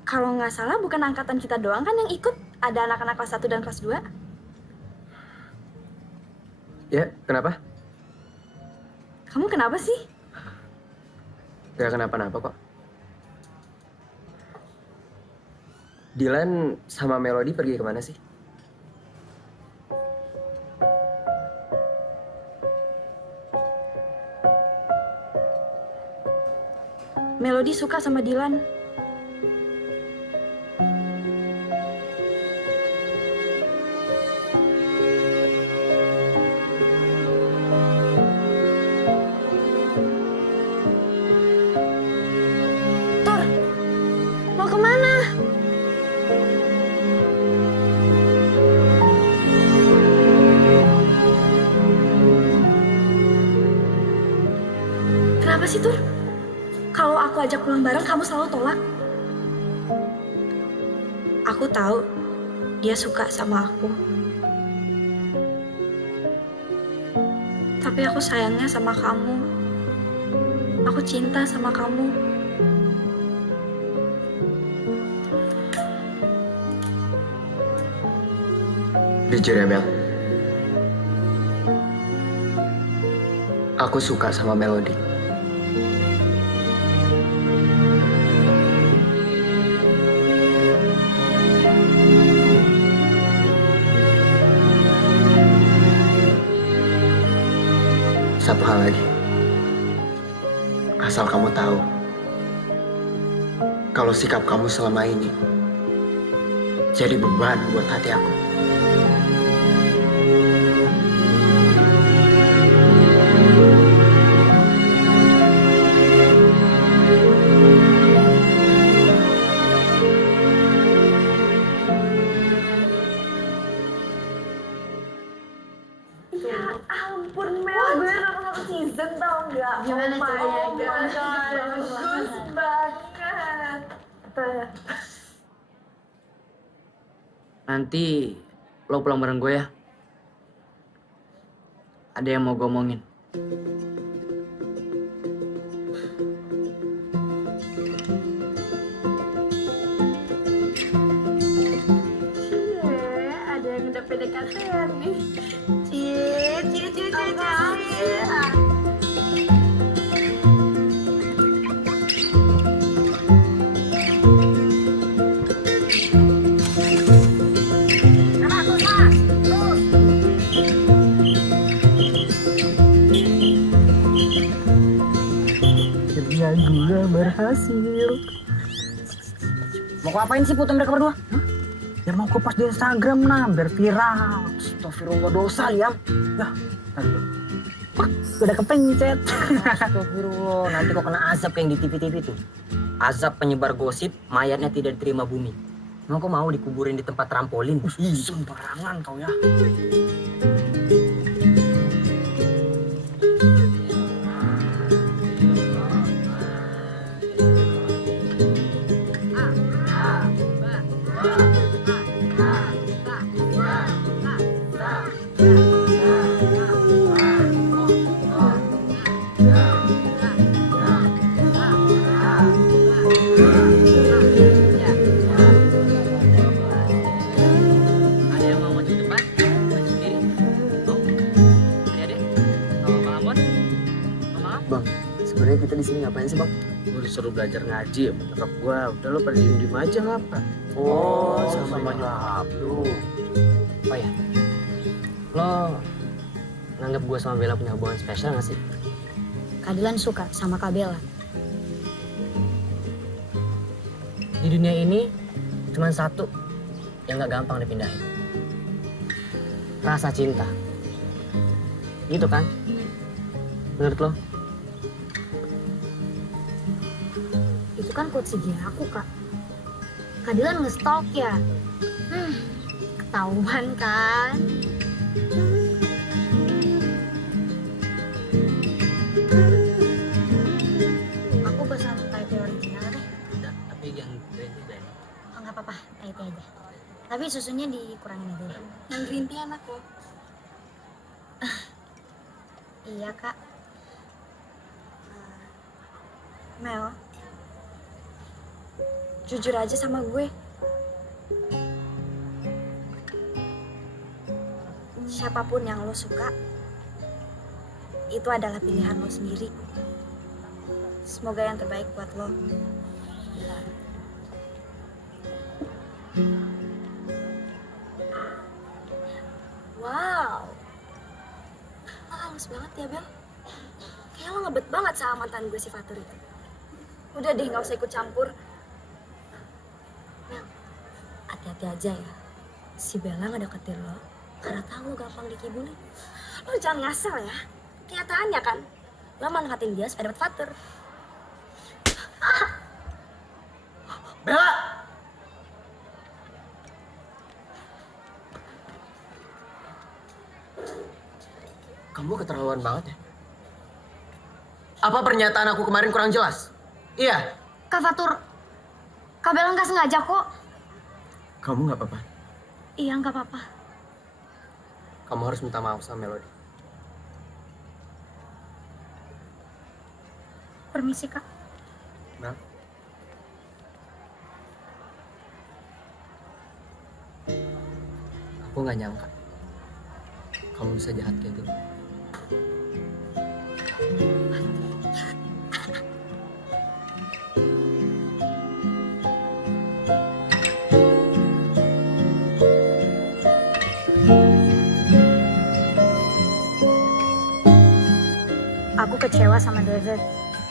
Kalau nggak salah bukan angkatan kita doang kan yang ikut? Ada anak-anak kelas 1 dan kelas 2? Ya, kenapa? Kamu kenapa sih? Gak kenapa-napa kok. Dilan sama Melody pergi kemana sih? Melody suka sama Dilan. Tur, mau kemana? Kenapa sih, Tur? Kalau aku ajak pulang bareng, kamu selalu tolak. Aku tahu dia suka sama aku. Tapi aku sayangnya sama kamu. Aku cinta sama kamu. Jujur ya, Bel. Aku suka sama Melody. Satu hal lagi. Asal kamu tahu, kalau sikap kamu selama ini jadi beban buat hati aku. Ya ampun Mel, gue nonton satu season tau nggak? Gimana oh my ceritanya? God, bagus banget. Nanti lo pulang bareng gue ya. Ada yang mau gue omongin. Ada yang udah PDKT Lihat nih. Cie. Kerja gue berhasil. Mau ngapain sih foto mereka berdua? Hah? Biar mau kupas di Instagram nah, biar viral. Astagfirullah dosa ya. Ya, udah kepencet. Astagfirullah, nanti kok kena azab yang di TV-TV tuh. Azab penyebar gosip, mayatnya tidak diterima bumi. Emang kok mau dikuburin di tempat trampolin? Sembarangan kau ya. Ada yang mau maju ke depan? Maju sendiri. Oh, adik-adik, sama Bang Ambon, Mama. Bang, sebenarnya kita di sini ngapain sih, Bang? Gue disuruh belajar ngaji ya, nyokap gue. Udah lo pada diem aja ngapa? Oh, sama nyokap lu. Oh ya, lo nganggap gue sama Bella punya hubungan spesial gak sih? Kak Dilan suka sama Kak Bella. Di dunia ini cuma satu yang gak gampang dipindahin. Rasa cinta. Gitu kan? Menurut lo? Itu kan quotes IG aku, Kak. Kak Dilan nge-stalk ya? Ketahuan kan? Aku pesan Thai tea original deh. Tapi yang green tea deh. Oh, nggak apa-apa, Thai tea aja. Tapi susunya dikurangin aja deh. Yang green tea enak loh. Iya, Kak. Mel, Jujur aja sama gue. siapapun yang lo suka, itu adalah pilihan lo sendiri. Semoga yang terbaik buat lo. Wow. Lo halus banget ya, Bel. Kayak lo ngebet banget sama mantan gue si Fatur itu. Udah deh, gak usah ikut campur. Mel, hati-hati aja ya. Si Bella ngedeketin lo karena tahu lo gampang dikibulin. Lo jangan ngasal ya. Kenyataannya kan, lo manfaatin dia supaya dapet Fatur. Bella! Kamu keterlaluan banget ya. Apa pernyataan aku kemarin kurang jelas? Iya. Kak Fatur, Kak Bella nggak sengaja kok. Kamu nggak apa-apa. Iya, nggak apa-apa. Kamu harus minta maaf sama Melody. Permisi, Kak. Mel. Aku nggak nyangka kamu bisa jahat kayak gitu. Aku kecewa sama David.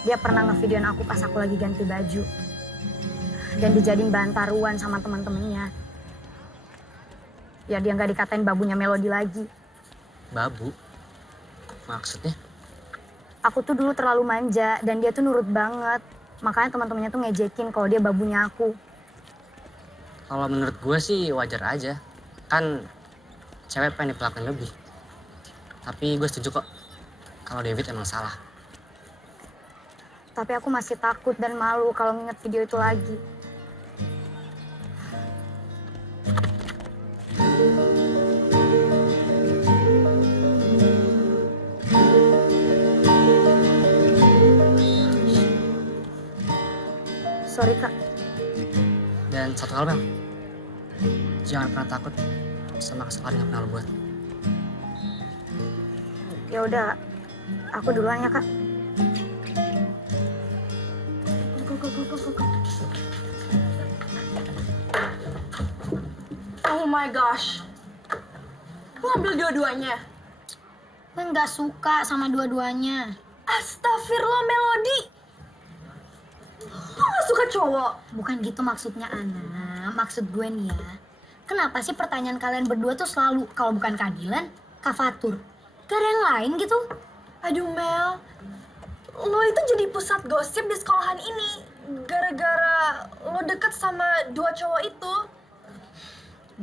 Dia pernah ngevideoin aku pas aku lagi ganti baju. Dan dijadiin bahan taruhan sama teman-temannya. Ya dia nggak dikatain babunya Melody lagi. Babu? Maksudnya? Aku tuh dulu terlalu manja dan dia tuh nurut banget. Makanya teman-temannya tuh ngejekin kalau dia babunya aku. Kalau menurut gue sih wajar aja. Kan cewek pengen diperlakukan lebih. Tapi gue setuju kok kalau David emang salah. Tapi aku masih takut dan malu kalau nginget video itu lagi. Sorry, Kak. Dan satu hal, Mel. Jangan pernah takut sama sekali nggak pernah lo buat. Ya udah, aku duluan ya kak. Oh my gosh. Lo ambil dua-duanya. Gue nggak suka sama dua-duanya. Astagfirullah, Melody. Lo gak suka cowok? Bukan gitu maksudnya, Ana. Maksud gue nih ya, kenapa sih pertanyaan kalian berdua tuh selalu kalau bukan keadilan, Kak Fatur? Gak ada yang lain gitu? Aduh Mel, lo itu jadi pusat gosip di sekolahan ini gara-gara lo deket sama dua cowok itu.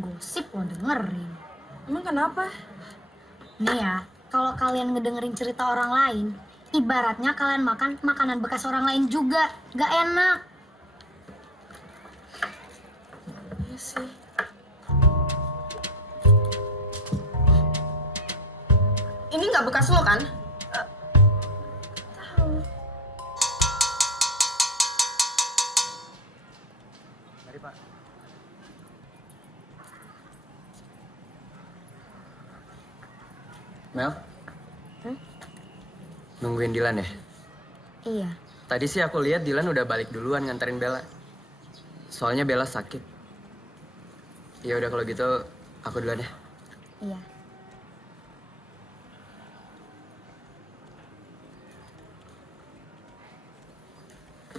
Gosip lo dengerin. Emang kenapa? Nih ya, kalau kalian ngedengerin cerita orang lain, ibaratnya kalian makan makanan bekas orang lain juga. Gak enak. Iya sih. Ini nggak bekas lo kan? Tahu. Mari Pak. Mel? Nungguin Dilan ya? Iya. Tadi sih aku lihat Dilan udah balik duluan nganterin Bella. Soalnya Bella sakit. Ya udah kalau gitu aku duluan ya. Iya.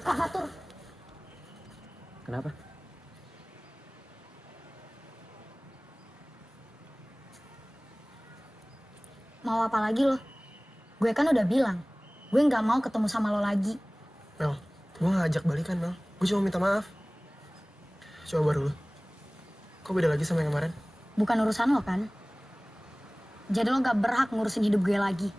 Kak Fatur, Kenapa? mau apa lagi lo? Gue kan udah bilang, gue nggak mau ketemu sama lo lagi. Mel, gue gak ajak balikan, Mel. Gue cuma minta maaf. Coba baru lo. Kok beda lagi sama yang kemarin? Bukan urusan lo kan? Jadi lo gak berhak ngurusin hidup gue lagi.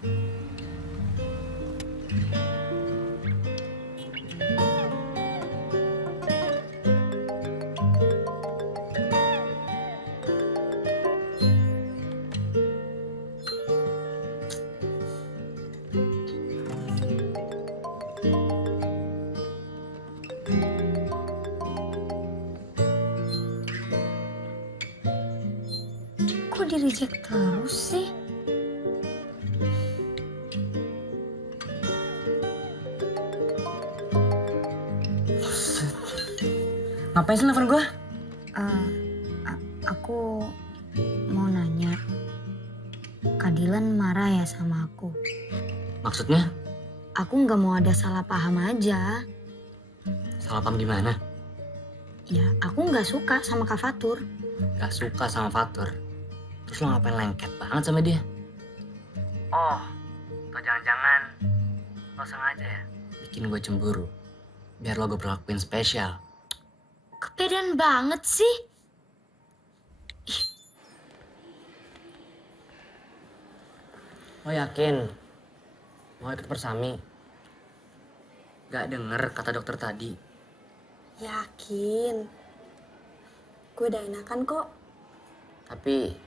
Kok di-reject terus sih? Ngapain sih nelfon gue? Aku mau nanya, Kak Dilan marah ya sama aku? Maksudnya? Aku nggak mau ada salah paham aja. Salah paham gimana? Ya, aku nggak suka sama Kak Fatur. Gak suka sama Fatur. Terus lo ngapain lengket banget sama dia? Oh, atau jangan-jangan lo sengaja ya? Bikin gue cemburu. Biar lo gue perlakuin spesial. Kepedean banget sih. Lo yakin? Mau ikut persami? Gak denger kata dokter tadi. Yakin. Gue udah enakan kok. Tapi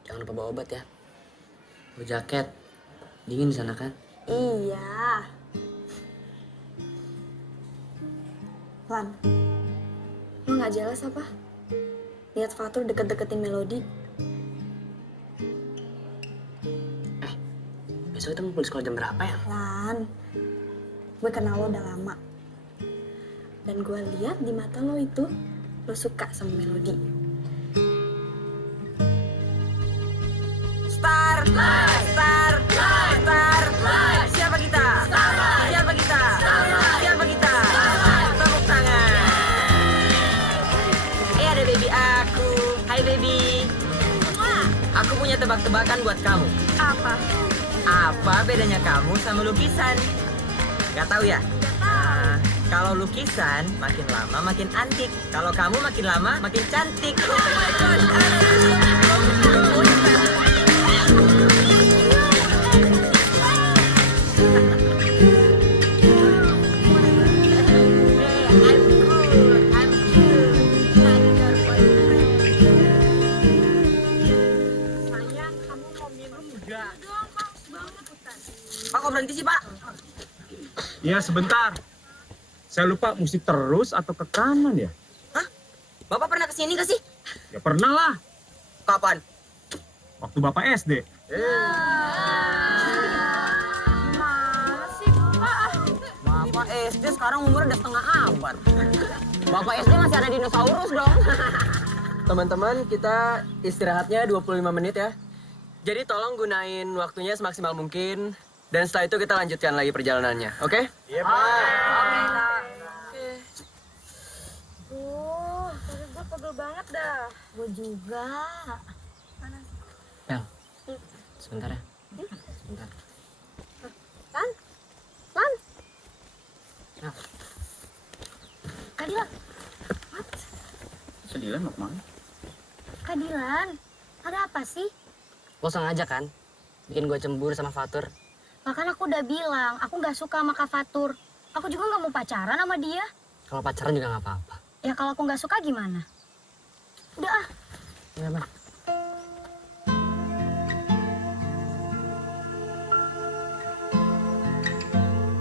jangan lupa bawa obat ya. Bawa jaket. Dingin di sana kan? Iya. Lan, lo gak jelas apa? Lihat Fatur deket-deketin Melody. Besok kita ngumpul di sekolah jam berapa ya? Lan, gue kenal lo udah lama. Dan gue lihat di mata lo itu, lo suka sama Melody. Start, start, start. Siapa kita? Siapa kita? Siapa kita? Tepuk tangan. Ada baby aku. Hai baby. Aku punya tebak-tebakan buat kamu. Apa? Apa bedanya kamu sama lukisan? Gak tahu ya? Nah, kalau lukisan makin lama makin antik. Kalau kamu makin lama makin cantik. Oh my gosh. Pak, kok berhenti sih, Pak? Ya sebentar. Saya lupa mesti terus atau ke kanan ya? Hah? Bapak pernah kesini gak sih? Ya pernah lah. Kapan? Waktu Bapak SD. Gimana sih, Pak? Bapak SD sekarang umurnya udah setengah abad. Bapak SD masih ada dinosaurus dong. Teman-teman, kita istirahatnya 25 menit ya. Jadi tolong gunain waktunya semaksimal mungkin. Dan setelah itu kita lanjutkan lagi perjalanannya, oke? Iya, Pak. Gue pegel banget dah. Gue juga. Bel, sebentar ya. Sebentar. Lan? Lan? Nah. Kak Dilan? Sedilan mau kemana? Kak Dilan? Ada apa sih? Lo sengaja kan? Bikin gue cemburu sama Fatur. Bahkan aku udah bilang, aku gak suka sama Kak Fatur. Aku juga gak mau pacaran sama dia. Kalau pacaran juga nggak apa-apa. Ya kalau aku gak suka gimana? Udah ah. Iya, Bang.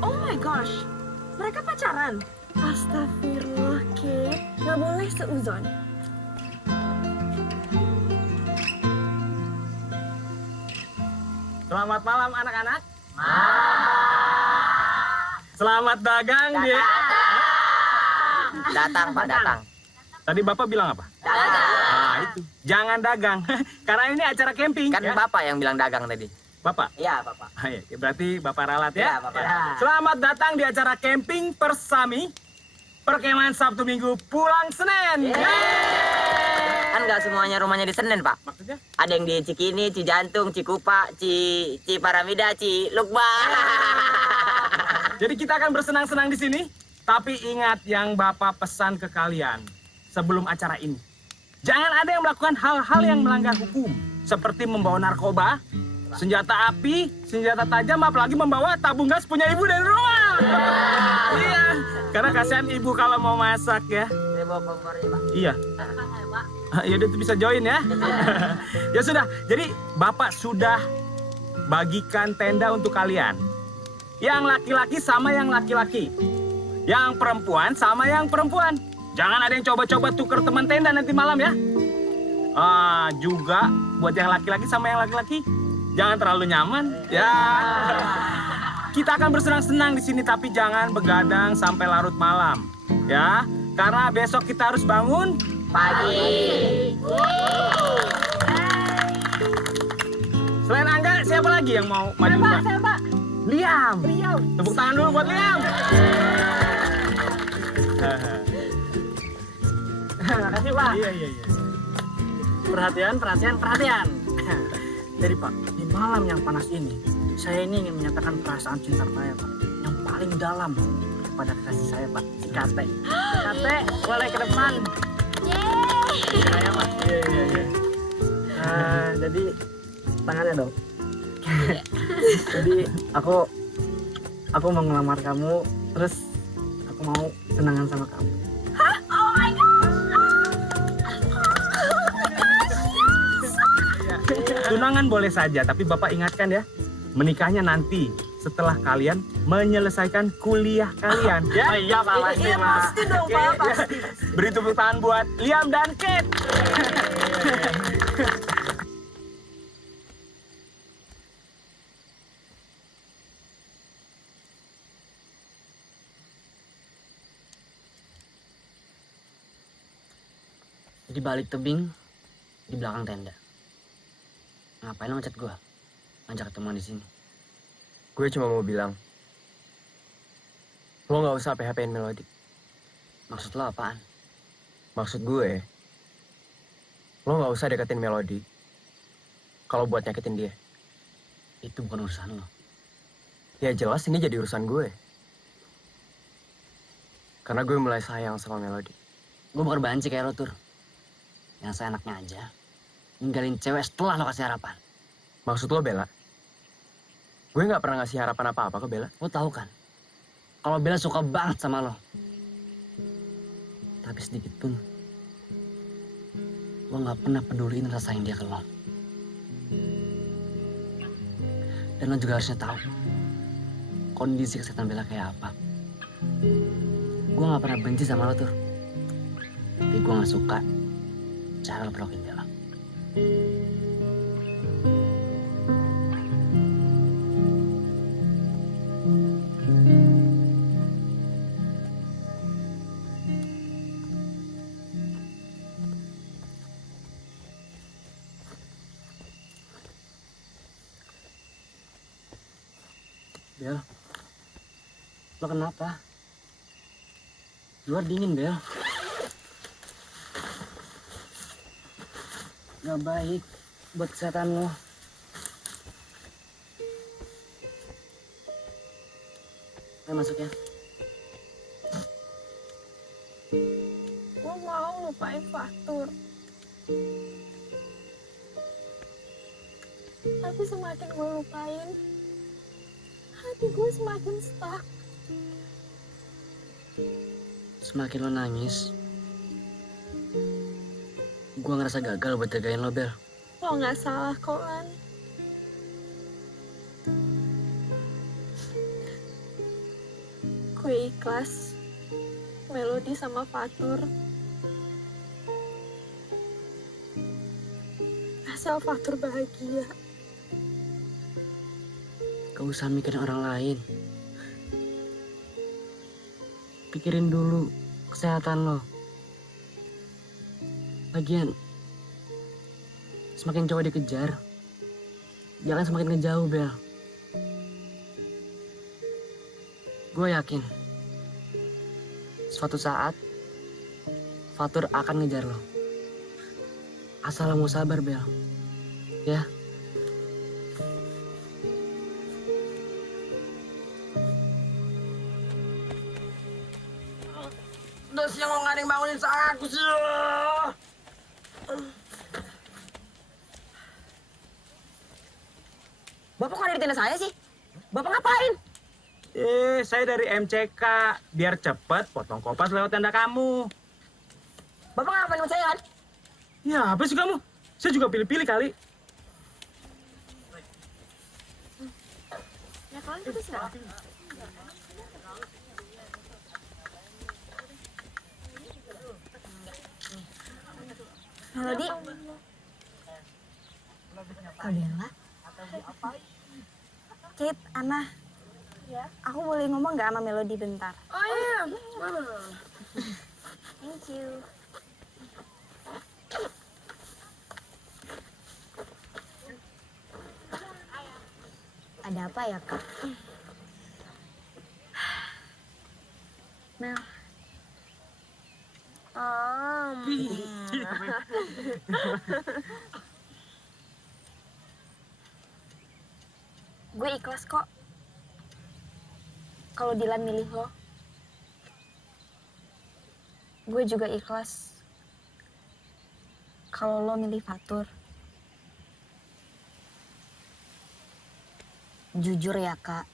Oh my gosh, mereka pacaran? Astagfirullah, Kate. Nggak boleh seuzon. Selamat malam anak-anak. Selamat dagang, dia. Datang, Pak, datang. Tadi Bapak bilang apa? Nah, itu. Jangan dagang. Karena ini acara camping. Kan ya. Bapak yang bilang dagang tadi. Bapak? Iya, Bapak. Ah, ya. Berarti Bapak ralat ya? Iya, Bapak ralat. Selamat datang di acara camping Persami. Perkemahan Sabtu Minggu pulang Senin. Kan nggak semuanya rumahnya di Senen, Pak. Maksudnya? Ada yang di Cikini, Cijantung, Cikupa, Ciparamida, Cilukba. Jadi kita akan bersenang-senang di sini. Tapi ingat yang Bapak pesan ke kalian sebelum acara ini. Jangan ada yang melakukan hal-hal yang melanggar hukum. Seperti membawa narkoba, senjata api, senjata tajam, apalagi membawa tabung gas punya ibu dari rumah. Iya, karena kasihan ibu kalau mau masak ya. Saya bawa kompor ya, Pak. Iya. Ya udah bisa join ya. Ya sudah, jadi Bapak sudah bagikan tenda untuk kalian. Yang laki-laki sama yang laki-laki. Yang perempuan sama yang perempuan. Jangan ada yang coba-coba tuker teman tenda nanti malam ya. Juga buat yang laki-laki sama yang laki-laki, jangan terlalu nyaman ya. Kita akan bersenang-senang di sini tapi jangan begadang sampai larut malam ya. Karena besok kita harus bangun Pagi. Selain Angga, siapa lagi yang mau maju? Pak? Liam. Tepuk tangan dulu buat Liam. Makasih, Pak. Iya. Perhatian. Jadi, Pak, di malam yang panas ini, saya ini ingin menyatakan perasaan cinta saya, Pak, yang paling dalam kepada kasih saya, Pak, si Kate. Kate, boleh ke depan. Saya, Pak. Iya. Jadi, tangannya dong. Jadi, aku mau ngelamar kamu, terus aku mau tunangan sama kamu. Tunangan boleh saja, tapi Bapak ingatkan ya, menikahnya nanti setelah kalian menyelesaikan kuliah kalian. Ya? Iya, Pak, pasti, Pak. Pasti dong, Pak. Pasti. Beri tepuk tangan buat Liam dan Kate. Di balik tebing, di belakang tenda. Ngapain lo ngechat gue? Ngajak ketemuan di sini. Gue cuma mau bilang, lo nggak usah PHP-in Melody. Maksud lo apaan? Maksud gue, lo nggak usah deketin Melody kalau buat nyakitin dia. Itu bukan urusan lo. Ya jelas ini jadi urusan gue. Karena gue mulai sayang sama Melody. Gue bukan banci kayak lo, Tur. Yang seenaknya aja, ninggalin cewek setelah lo kasih harapan. Maksud lo, Bella? Gue nggak pernah ngasih harapan apa-apa ke Bella. Lo tahu kan, kalau Bella suka banget sama lo. Tapi sedikit pun, lo nggak pernah peduliin rasa sayang dia ke lo. Dan lo juga harusnya tahu, kondisi kesehatan Bella kayak apa. Gue nggak pernah benci sama lo, Tur. Tapi gue nggak suka cara lo perlakuin Bella. Bel, lo kenapa? Luar dingin, Bel. Gak baik buat kesehatan lo. Ayo masuk ya. Gue mau lupain Fatur. Tapi semakin gue lupain, hati gue semakin stuck. Semakin lo nangis, gue ngerasa gagal buat jagain lo, Bel. Lo nggak salah kok, Lan. Gue ikhlas Melody sama Fatur. Asal Fatur bahagia. Gak usah mikirin orang lain. Pikirin dulu kesehatan lo. Lagian, semakin jauh dikejar, jalan semakin ngejauh, Bel. Gue yakin, suatu saat, Fatur akan ngejar lo. Asal lo mau sabar, Bel. Ya. Udah siang kok nggak ada yang bangunin aku sih. Bapak kok ada di tenda saya sih? Bapak ngapain? Saya dari MCK. Biar cepet potong kopas lewat tenda kamu. Bapak ngapain sama saya kan? Ya, apa sih kamu? Saya juga pilih-pilih kali. Ya kalian kita sudah. Melody. Kak Bella. Kate, Ana. Aku boleh ngomong nggak sama Melody bentar? Oh iya. Thank you. Ada apa ya, Kak? Mel. Gue ikhlas kok. Kalau Dilan milih lo. Gue juga ikhlas. Kalau lo milih Fatur. Jujur ya, Kak.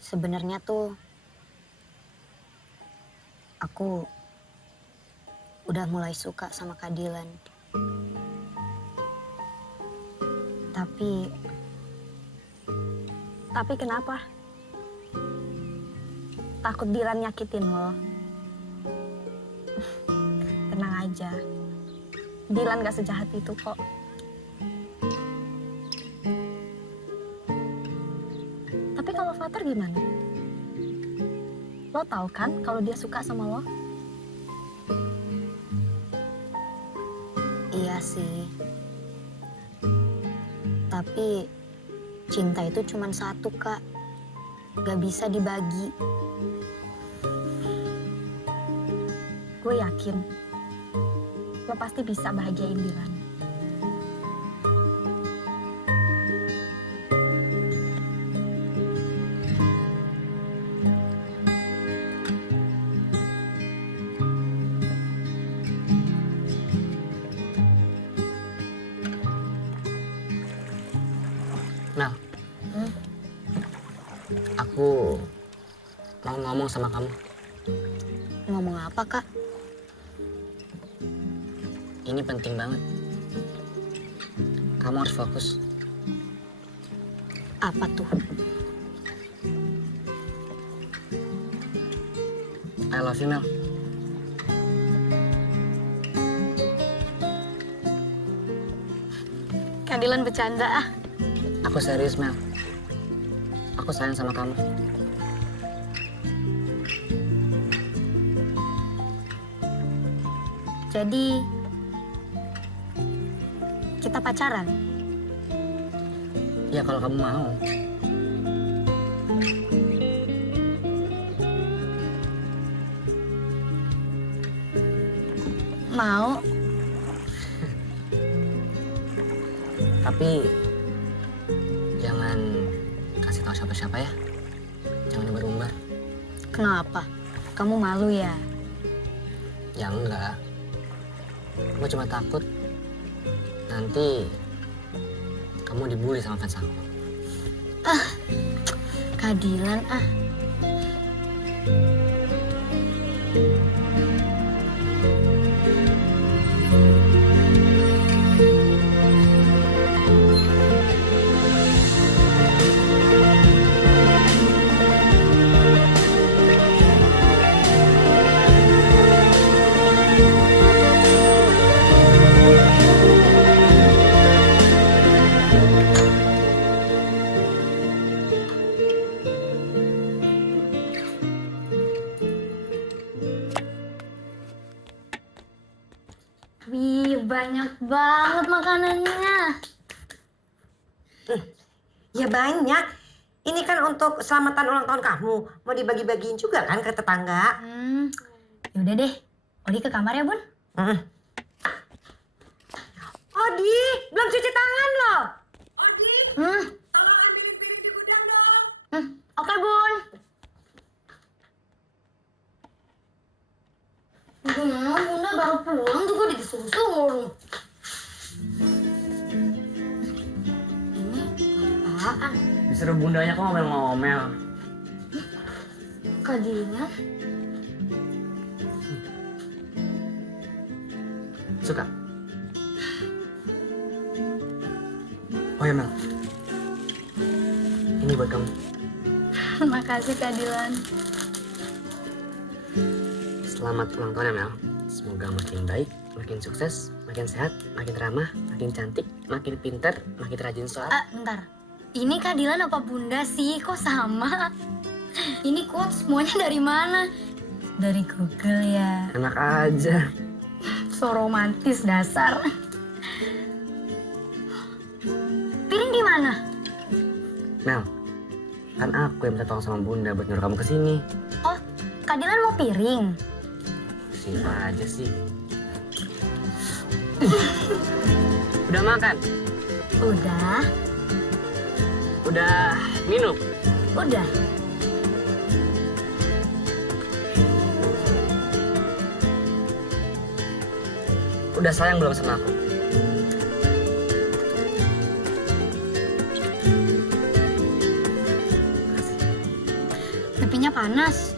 Sebenarnya tuh aku udah mulai suka sama Kak Dilan. Tapi kenapa? Takut Dilan nyakitin lo. Tenang aja. Dilan gak sejahat itu kok. Tapi kalau Fatur gimana? Lo tahu kan kalau dia suka sama lo? Iya sih. Tapi cinta itu cuma satu, Kak. Gak bisa dibagi. Gue yakin lo pasti bisa bahagiain Dilan. Nah, aku mau ngomong sama kamu. Ngomong apa, Kak? Ini penting banget. Kamu harus fokus. Apa tuh? I love you, Mel. Dilan bercanda ah. Aku serius, Mel. Aku sayang sama kamu. Jadi kita pacaran? Ya kalau kamu mau. Mau. Tapi jangan kasih tahu siapa-siapa ya. Jangan umbar-umbar. Kenapa? Kamu malu ya? Ya enggak. Gue cuma takut nanti kamu dibully sama fans aku. Kak Dilan ah. Wih, banyak banget makanannya. Ya banyak. Ini kan untuk selamatan ulang tahun kamu. Mau dibagi-bagiin juga kan ke tetangga? Yaudah deh, Odi ke kamar ya, Bun. Odi, belum cuci tangan loh. Odi, tolong ambilin piring di gudang dong. Oke, Bun. Bunda baru pulang juga disuruh-suruh. Ini apaan? Disuruh bundanya kok ngomel-ngomel. Kak Dilan? Suka? Oh ya Mel. Ini buat kamu. Makasih Kak Dilan. Selamat ulang tahun ya Mel. Semoga makin baik, makin sukses, makin sehat, makin ramah, makin cantik, makin pintar, makin rajin sholat. Bentar. Ini Kak Dilan apa Bunda sih? Kok sama? Ini quotes semuanya dari mana? Dari Google ya. Enak aja. So romantis dasar. Piring di mana? Mel, kan aku yang minta tolong sama Bunda buat nyuruh kamu kesini. Oh, Kak Dilan mau piring? Siapa aja sih? Udah makan? Udah. Udah minum? Udah. Udah sayang belum sama aku? Pipinya panas.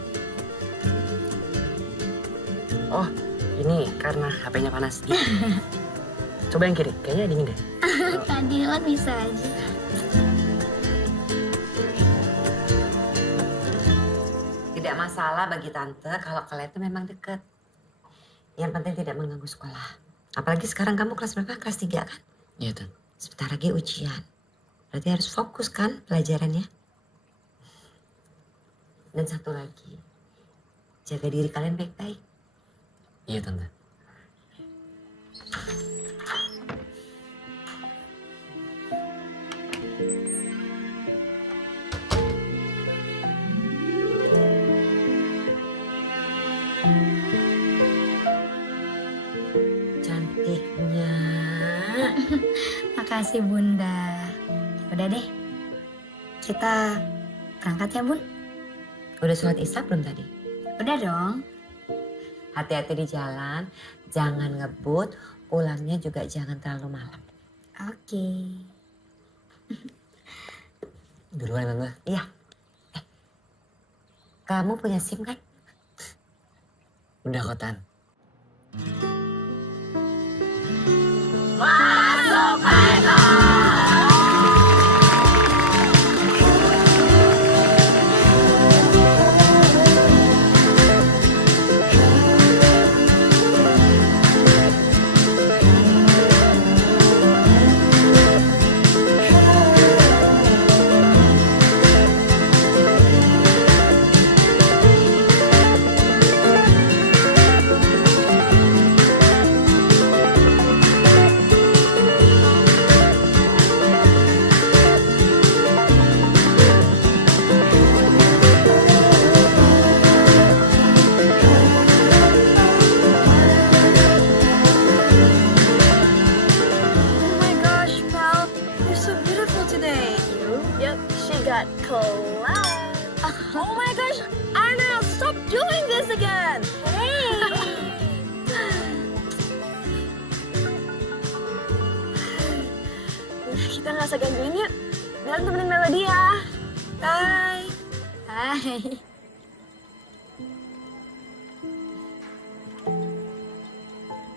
Oh, ini karena HP-nya panas. Coba yang kiri, kayaknya dingin deh. Kak Dilan bisa aja. Tidak masalah bagi tante kalau kalian itu memang deket. Yang penting tidak mengganggu sekolah. Apalagi sekarang kamu kelas berapa? Kelas 3 kan? Iya, Tan. Sebentar lagi ujian. Berarti harus fokus kan pelajarannya? Dan satu lagi, jaga diri kalian baik-baik. Iya, Tante. Cantiknya. Makasih Bunda. Udah deh, kita berangkat ya Bun. Udah sholat isya belum tadi? Udah dong. Hati-hati di jalan, jangan ngebut, pulangnya juga jangan terlalu malam. Oke. Duluan, Tante. Iya. Kamu punya SIM kan? Udah kok, Tan. Masuk Python! that clown. Oh my gosh, Anna, stop doing this again. Hey. Kita nggak usah gangguin yuk. Biar temenin Melody ya. Bye. Hai.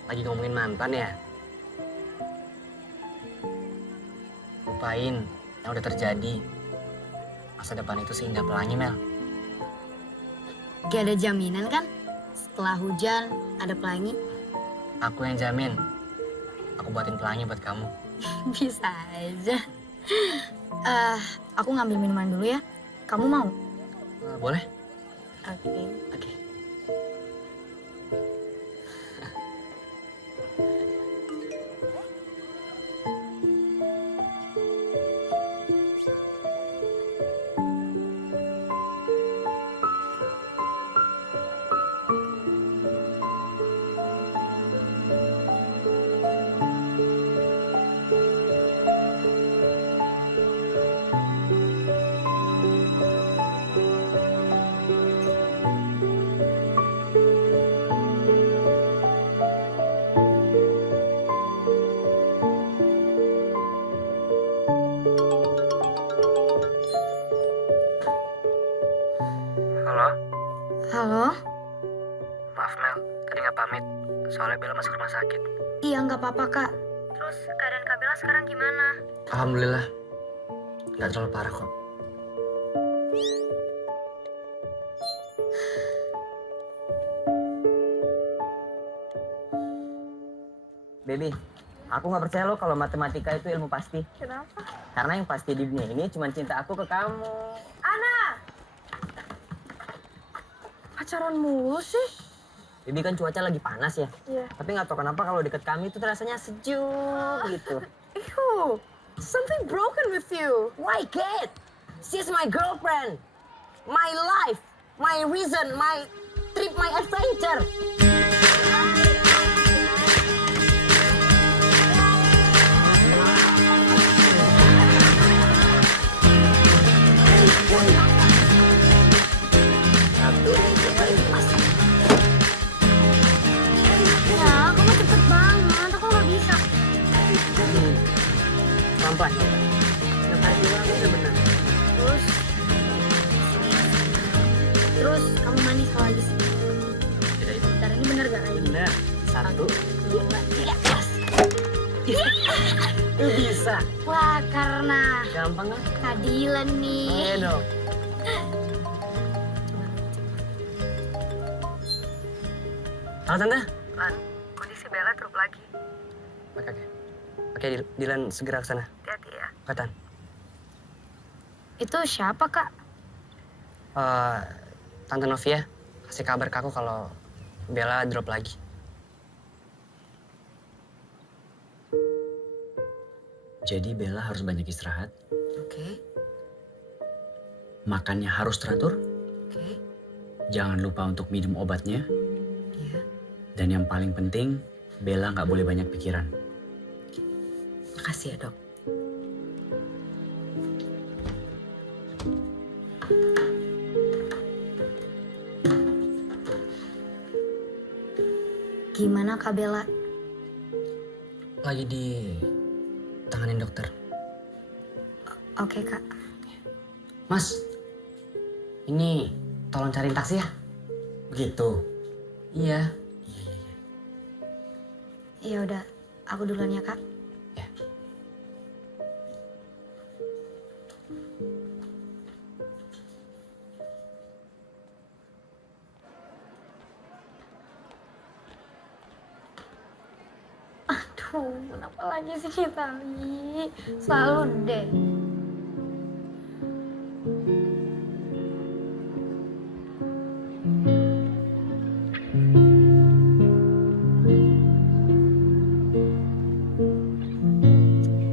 Lagi ngomongin mantan ya? Lupain yang udah terjadi. Masa depan itu seindah pelangi, Mel. Gak ada jaminan kan? Setelah hujan ada pelangi. Aku yang jamin. Aku buatin pelangi buat kamu. Bisa aja. Aku ngambil minuman dulu ya. Kamu mau? Boleh? Oke. Oke. Halo? Halo? Maaf, Mel. Tadi nggak pamit. Soalnya Bella masuk rumah sakit. Iya nggak apa-apa kak. Terus keadaan Kak Bella sekarang gimana? Alhamdulillah. Nggak terlalu parah kok. Baby, aku nggak percaya lo kalau matematika itu ilmu pasti. Kenapa? Karena yang pasti di dunia ini cuma cinta aku ke kamu. Ana! Pacaran mulu sih? Baby kan cuaca lagi panas ya. Iya. Tapi nggak tahu kenapa kalau deket kami itu rasanya sejuk gitu. Ew, something broken with you. Why kid? She's my girlfriend. My life. My reason. My trip. My adventure. Ya, kamu cepet banget. Aku nggak bisa. Pelan-pelan. Yang tadi bilang udah bener. Terus kamu manis kalau lagi sini. Tidak itu. Bentar, ini bener gak kayak Bener. 1, 2, 3, plus. Lu bisa. Wah, karena Gampang kan? keadilan nih. Ayo dong. Halo Tante. Lan, kondisi Bella drop lagi. Oke. Oke, Dilan segera ke sana. Hati-hati ya. Katan. Itu siapa kak? Tante Novia kasih kabar ke aku kalau Bella drop lagi. Jadi Bella harus banyak istirahat. Oke. Makannya harus teratur. Oke. Jangan lupa untuk minum obatnya. Iya. Dan yang paling penting, Bella nggak boleh banyak pikiran. Makasih ya, Dok. Gimana Kak Bella? Lagi di tanganin dokter. Oke kak. Mas, ini tolong cariin taksi ya. Begitu. Iya. Ya udah, aku duluan ya kak. Aduh, kenapa lagi sih Citali? Selalu deh.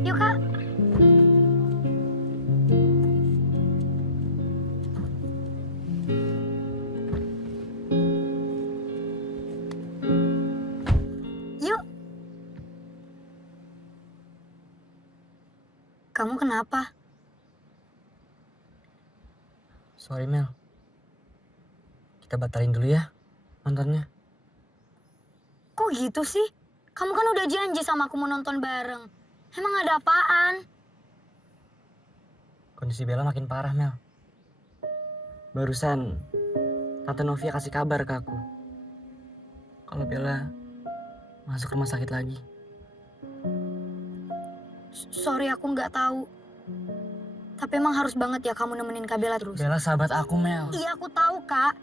Yuk kak. Yuk. Kamu kenapa? Sorry Mel. Kita batalin dulu ya nontonnya. Kok gitu sih? Kamu kan udah janji sama aku mau nonton bareng. Emang ada apaan? Kondisi Bella makin parah Mel. Barusan Tante Novia kasih kabar ke aku kalau Bella masuk rumah sakit lagi. Sorry aku nggak tahu. Tapi emang harus banget ya kamu nemenin Kak Bella terus. Bella sahabat aku Mel. Iya aku tahu Kak.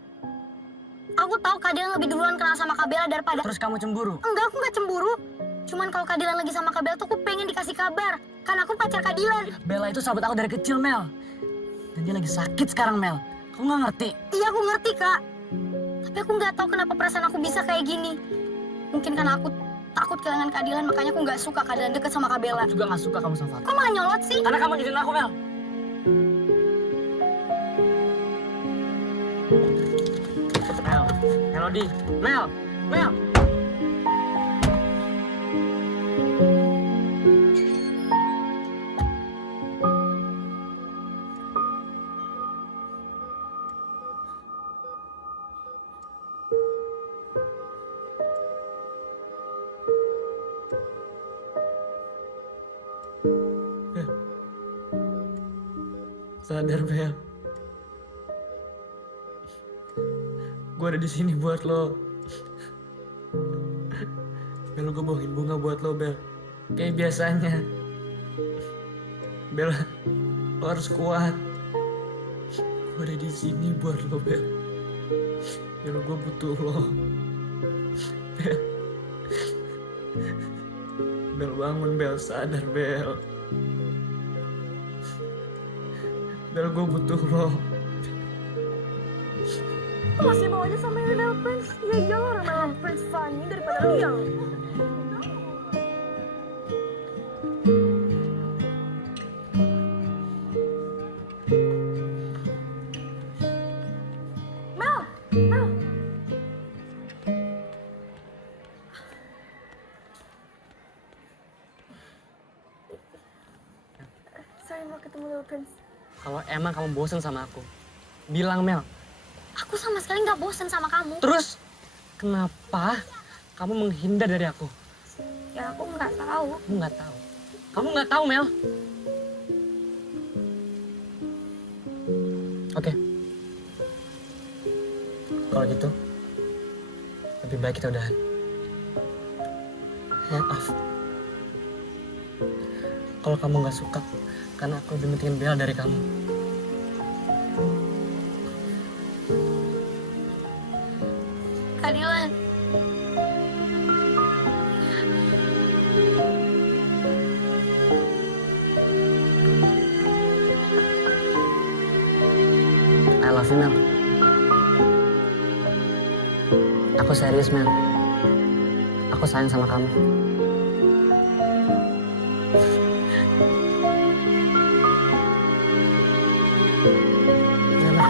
Aku tahu Kak Dilan lebih duluan kenal sama Kak Bella daripada... Terus kamu cemburu? Enggak, aku nggak cemburu. Cuman kalau Kak Dilan lagi sama Kak Bella tuh aku pengen dikasih kabar. Kan aku pacar Kak Dilan. Bella itu sahabat aku dari kecil Mel. Dan dia lagi sakit sekarang Mel. Kamu nggak ngerti? Iya aku ngerti Kak. Tapi aku nggak tahu kenapa perasaan aku bisa kayak gini. Mungkin karena aku takut kehilangan Kak Dilan, makanya aku nggak suka Kak Dilan deket sama Kak Bella. Aku juga nggak suka kamu sama Fatur. Kok malah nyolot sih? Karena kamu ngizinin aku Mel. Mel, Melody, Mel, Mel. Sadar Bel. Gue ada di sini buat lo. Bel, gue bawain bunga buat lo Bel. Kayak biasanya. Bel, lo harus kuat. Gue ada di sini buat lo Bel. Bel, gue butuh lo. Bel. Bel bangun Bel, sadar Bel. Bel, gue butuh lo. Masih mau aja sama Lionel Prince? Ya iyalah Lionel Prince funny daripada Liang. Mel. Sorry mau ketemu Lionel Prince. Kalau emang kamu bosen sama aku, bilang Mel. Aku sama sekali nggak bosen sama kamu. Terus, kenapa kamu menghindar dari aku? Ya aku nggak tahu. Kamu nggak tahu. Kamu nggak tahu, Mel. Oke. Kalau gitu, lebih baik kita udahan. Maaf. Kalau kamu nggak suka, karena aku lebih pentingin Bella dari kamu. Kak Dilan. I love you, Mel. Aku serius, Mel. Aku sayang sama kamu. Ya, Mel.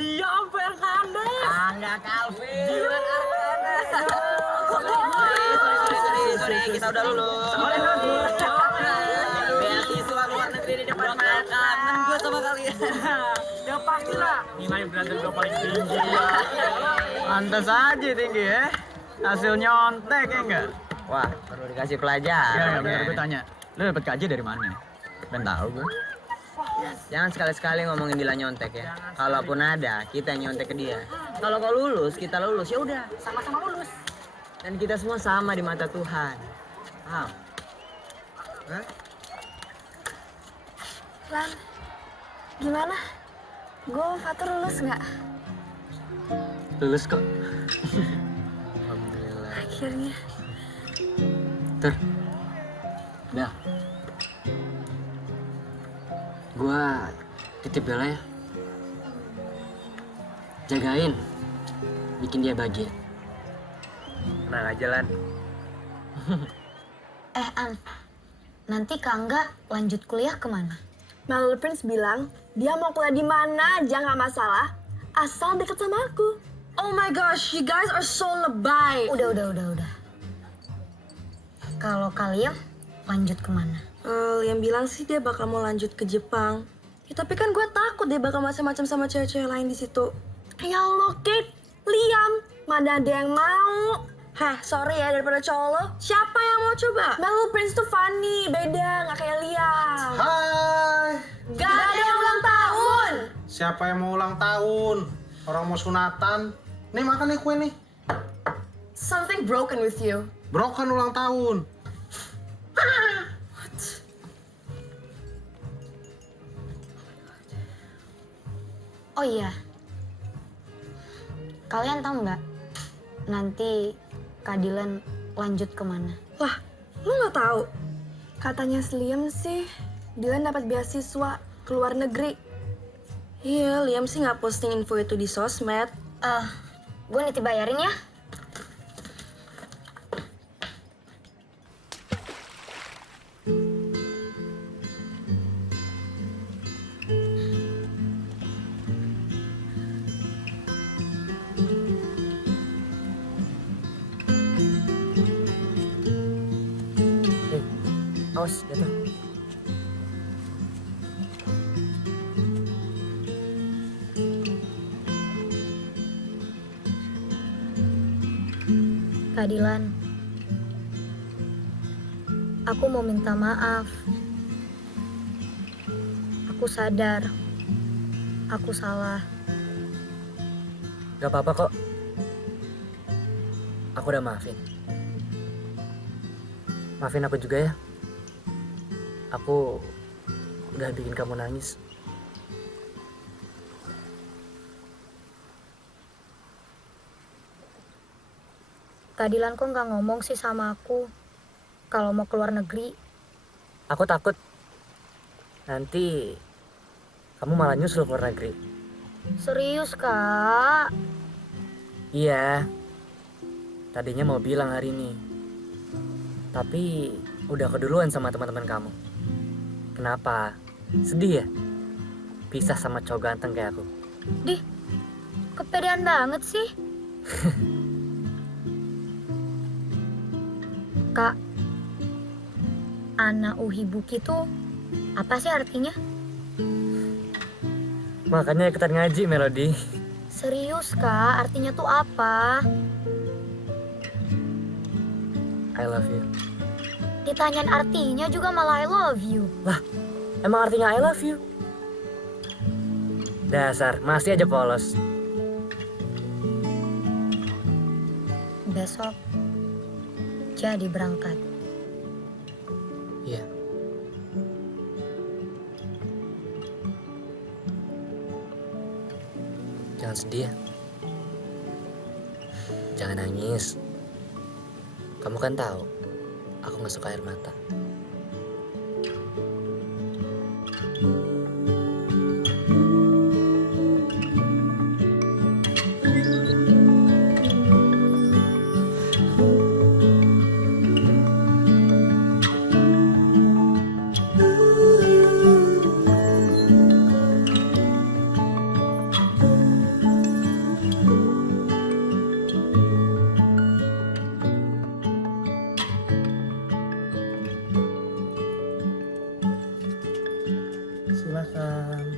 Liam Fernandez. Angga Calvin. Dylan Arkanes. Sorry, kita udah lulus. Beasiswa luar negeri di depan mata. Kangen gue sama kalian. Ya pastilah. Nilai belajar gue paling tinggi ya. Pantes aja tinggi ya. Hasil nyontek ya enggak? Wah, perlu dikasih pelajaran. Ya, bener gue tanya. Lu dapet KJ dari mana? Ben tahu gue. Jangan sekali-sekali ngomongin Dila nyontek ya. Kalaupun ada, kita yang nyontek ke dia. Kalau kau lulus, kita lulus. Ya udah, sama-sama lulus. Dan kita semua sama di mata Tuhan. Paham? Hah? Lan, gimana? Gue Fatur lulus nggak? Lulus kok. Alhamdulillah. Akhirnya. Tur. Bel. Gua titip Bella ya. Jagain. Bikin dia bahagia. Tenang aja, Lan. An, nanti Kak Angga lanjut kuliah kemana? My Little Prince bilang dia mau kuliah di mana aja nggak masalah, asal deket sama aku. Oh my gosh, you guys are so lebay. Udah. Kalau kalian lanjut kemana? Yang bilang sih dia bakal mau lanjut ke Jepang. Ya, tapi kan gue takut dia bakal macam-macam sama cewek-cewek lain di situ. Ya Allah, Kate, Liam, mana ada yang mau? Hah, sorry ya, daripada cowok lo, siapa yang mau coba? My Little Prince tuh funny, beda, nggak kayak Liam. Hai. Gak ada yang ulang tahun. Siapa yang mau ulang tahun? Orang mau sunatan. Nih makan nih kue nih. Something broken with you. Broken ulang tahun. Oh iya, kalian tahu nggak nanti Kak Dylan lanjut kemana? Wah, lu nggak tahu? Katanya Liam sih, Dylan dapat beasiswa ke luar negeri. Iya, Liam sih nggak posting info itu di sosmed. Gue nanti bayarin ya. Awas, jatuh. Kak Dylan, aku mau minta maaf. Aku sadar, aku salah. Gak apa-apa kok. Aku udah maafin. Maafin aku juga ya. Aku udah bikin kamu nangis. Kak Dylan kok nggak ngomong sih sama aku kalau mau keluar negeri? Aku takut nanti kamu malah nyusul keluar negeri. Serius, Kak? Iya. Tadinya mau bilang hari ini. Tapi udah keduluan sama teman-teman kamu. Kenapa? Sedih ya? Pisah sama cowok ganteng kayak aku. Dih, kepedean banget sih. Kak, Ana Uhibuki tuh apa sih artinya? Makanya ikutan ngaji, Melody. Serius, Kak? Artinya tuh apa? I love you. Ditanyain artinya juga malah I love you. Lah, emang artinya I love you? Dasar, masih aja polos. Besok jadi berangkat. Iya. Jangan sedih ya. Jangan nangis. Kamu kan tahu, aku nggak suka air mata. Silakan.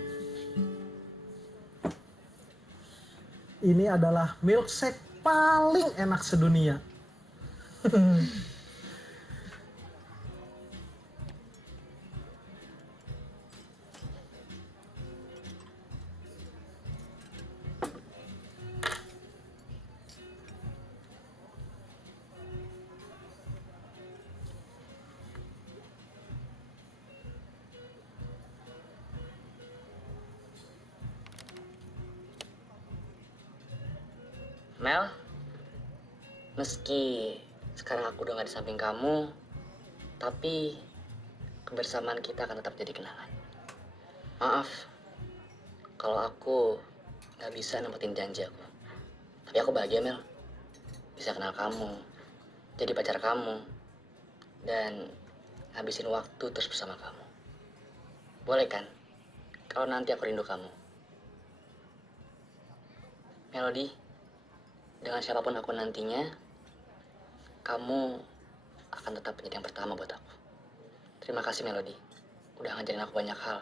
Ini adalah milkshake paling enak sedunia. Mel, meski sekarang aku udah gak di samping kamu, tapi kebersamaan kita akan tetap jadi kenangan. Maaf, kalau aku gak bisa nempatin janji aku. Tapi aku bahagia, Mel. Bisa kenal kamu, jadi pacar kamu, dan habisin waktu terus bersama kamu. Boleh kan? Kalau nanti aku rindu kamu. Melody, dengan siapapun aku nantinya, kamu akan tetap menjadi yang pertama buat aku. Terima kasih Melody, udah ngajarin aku banyak hal.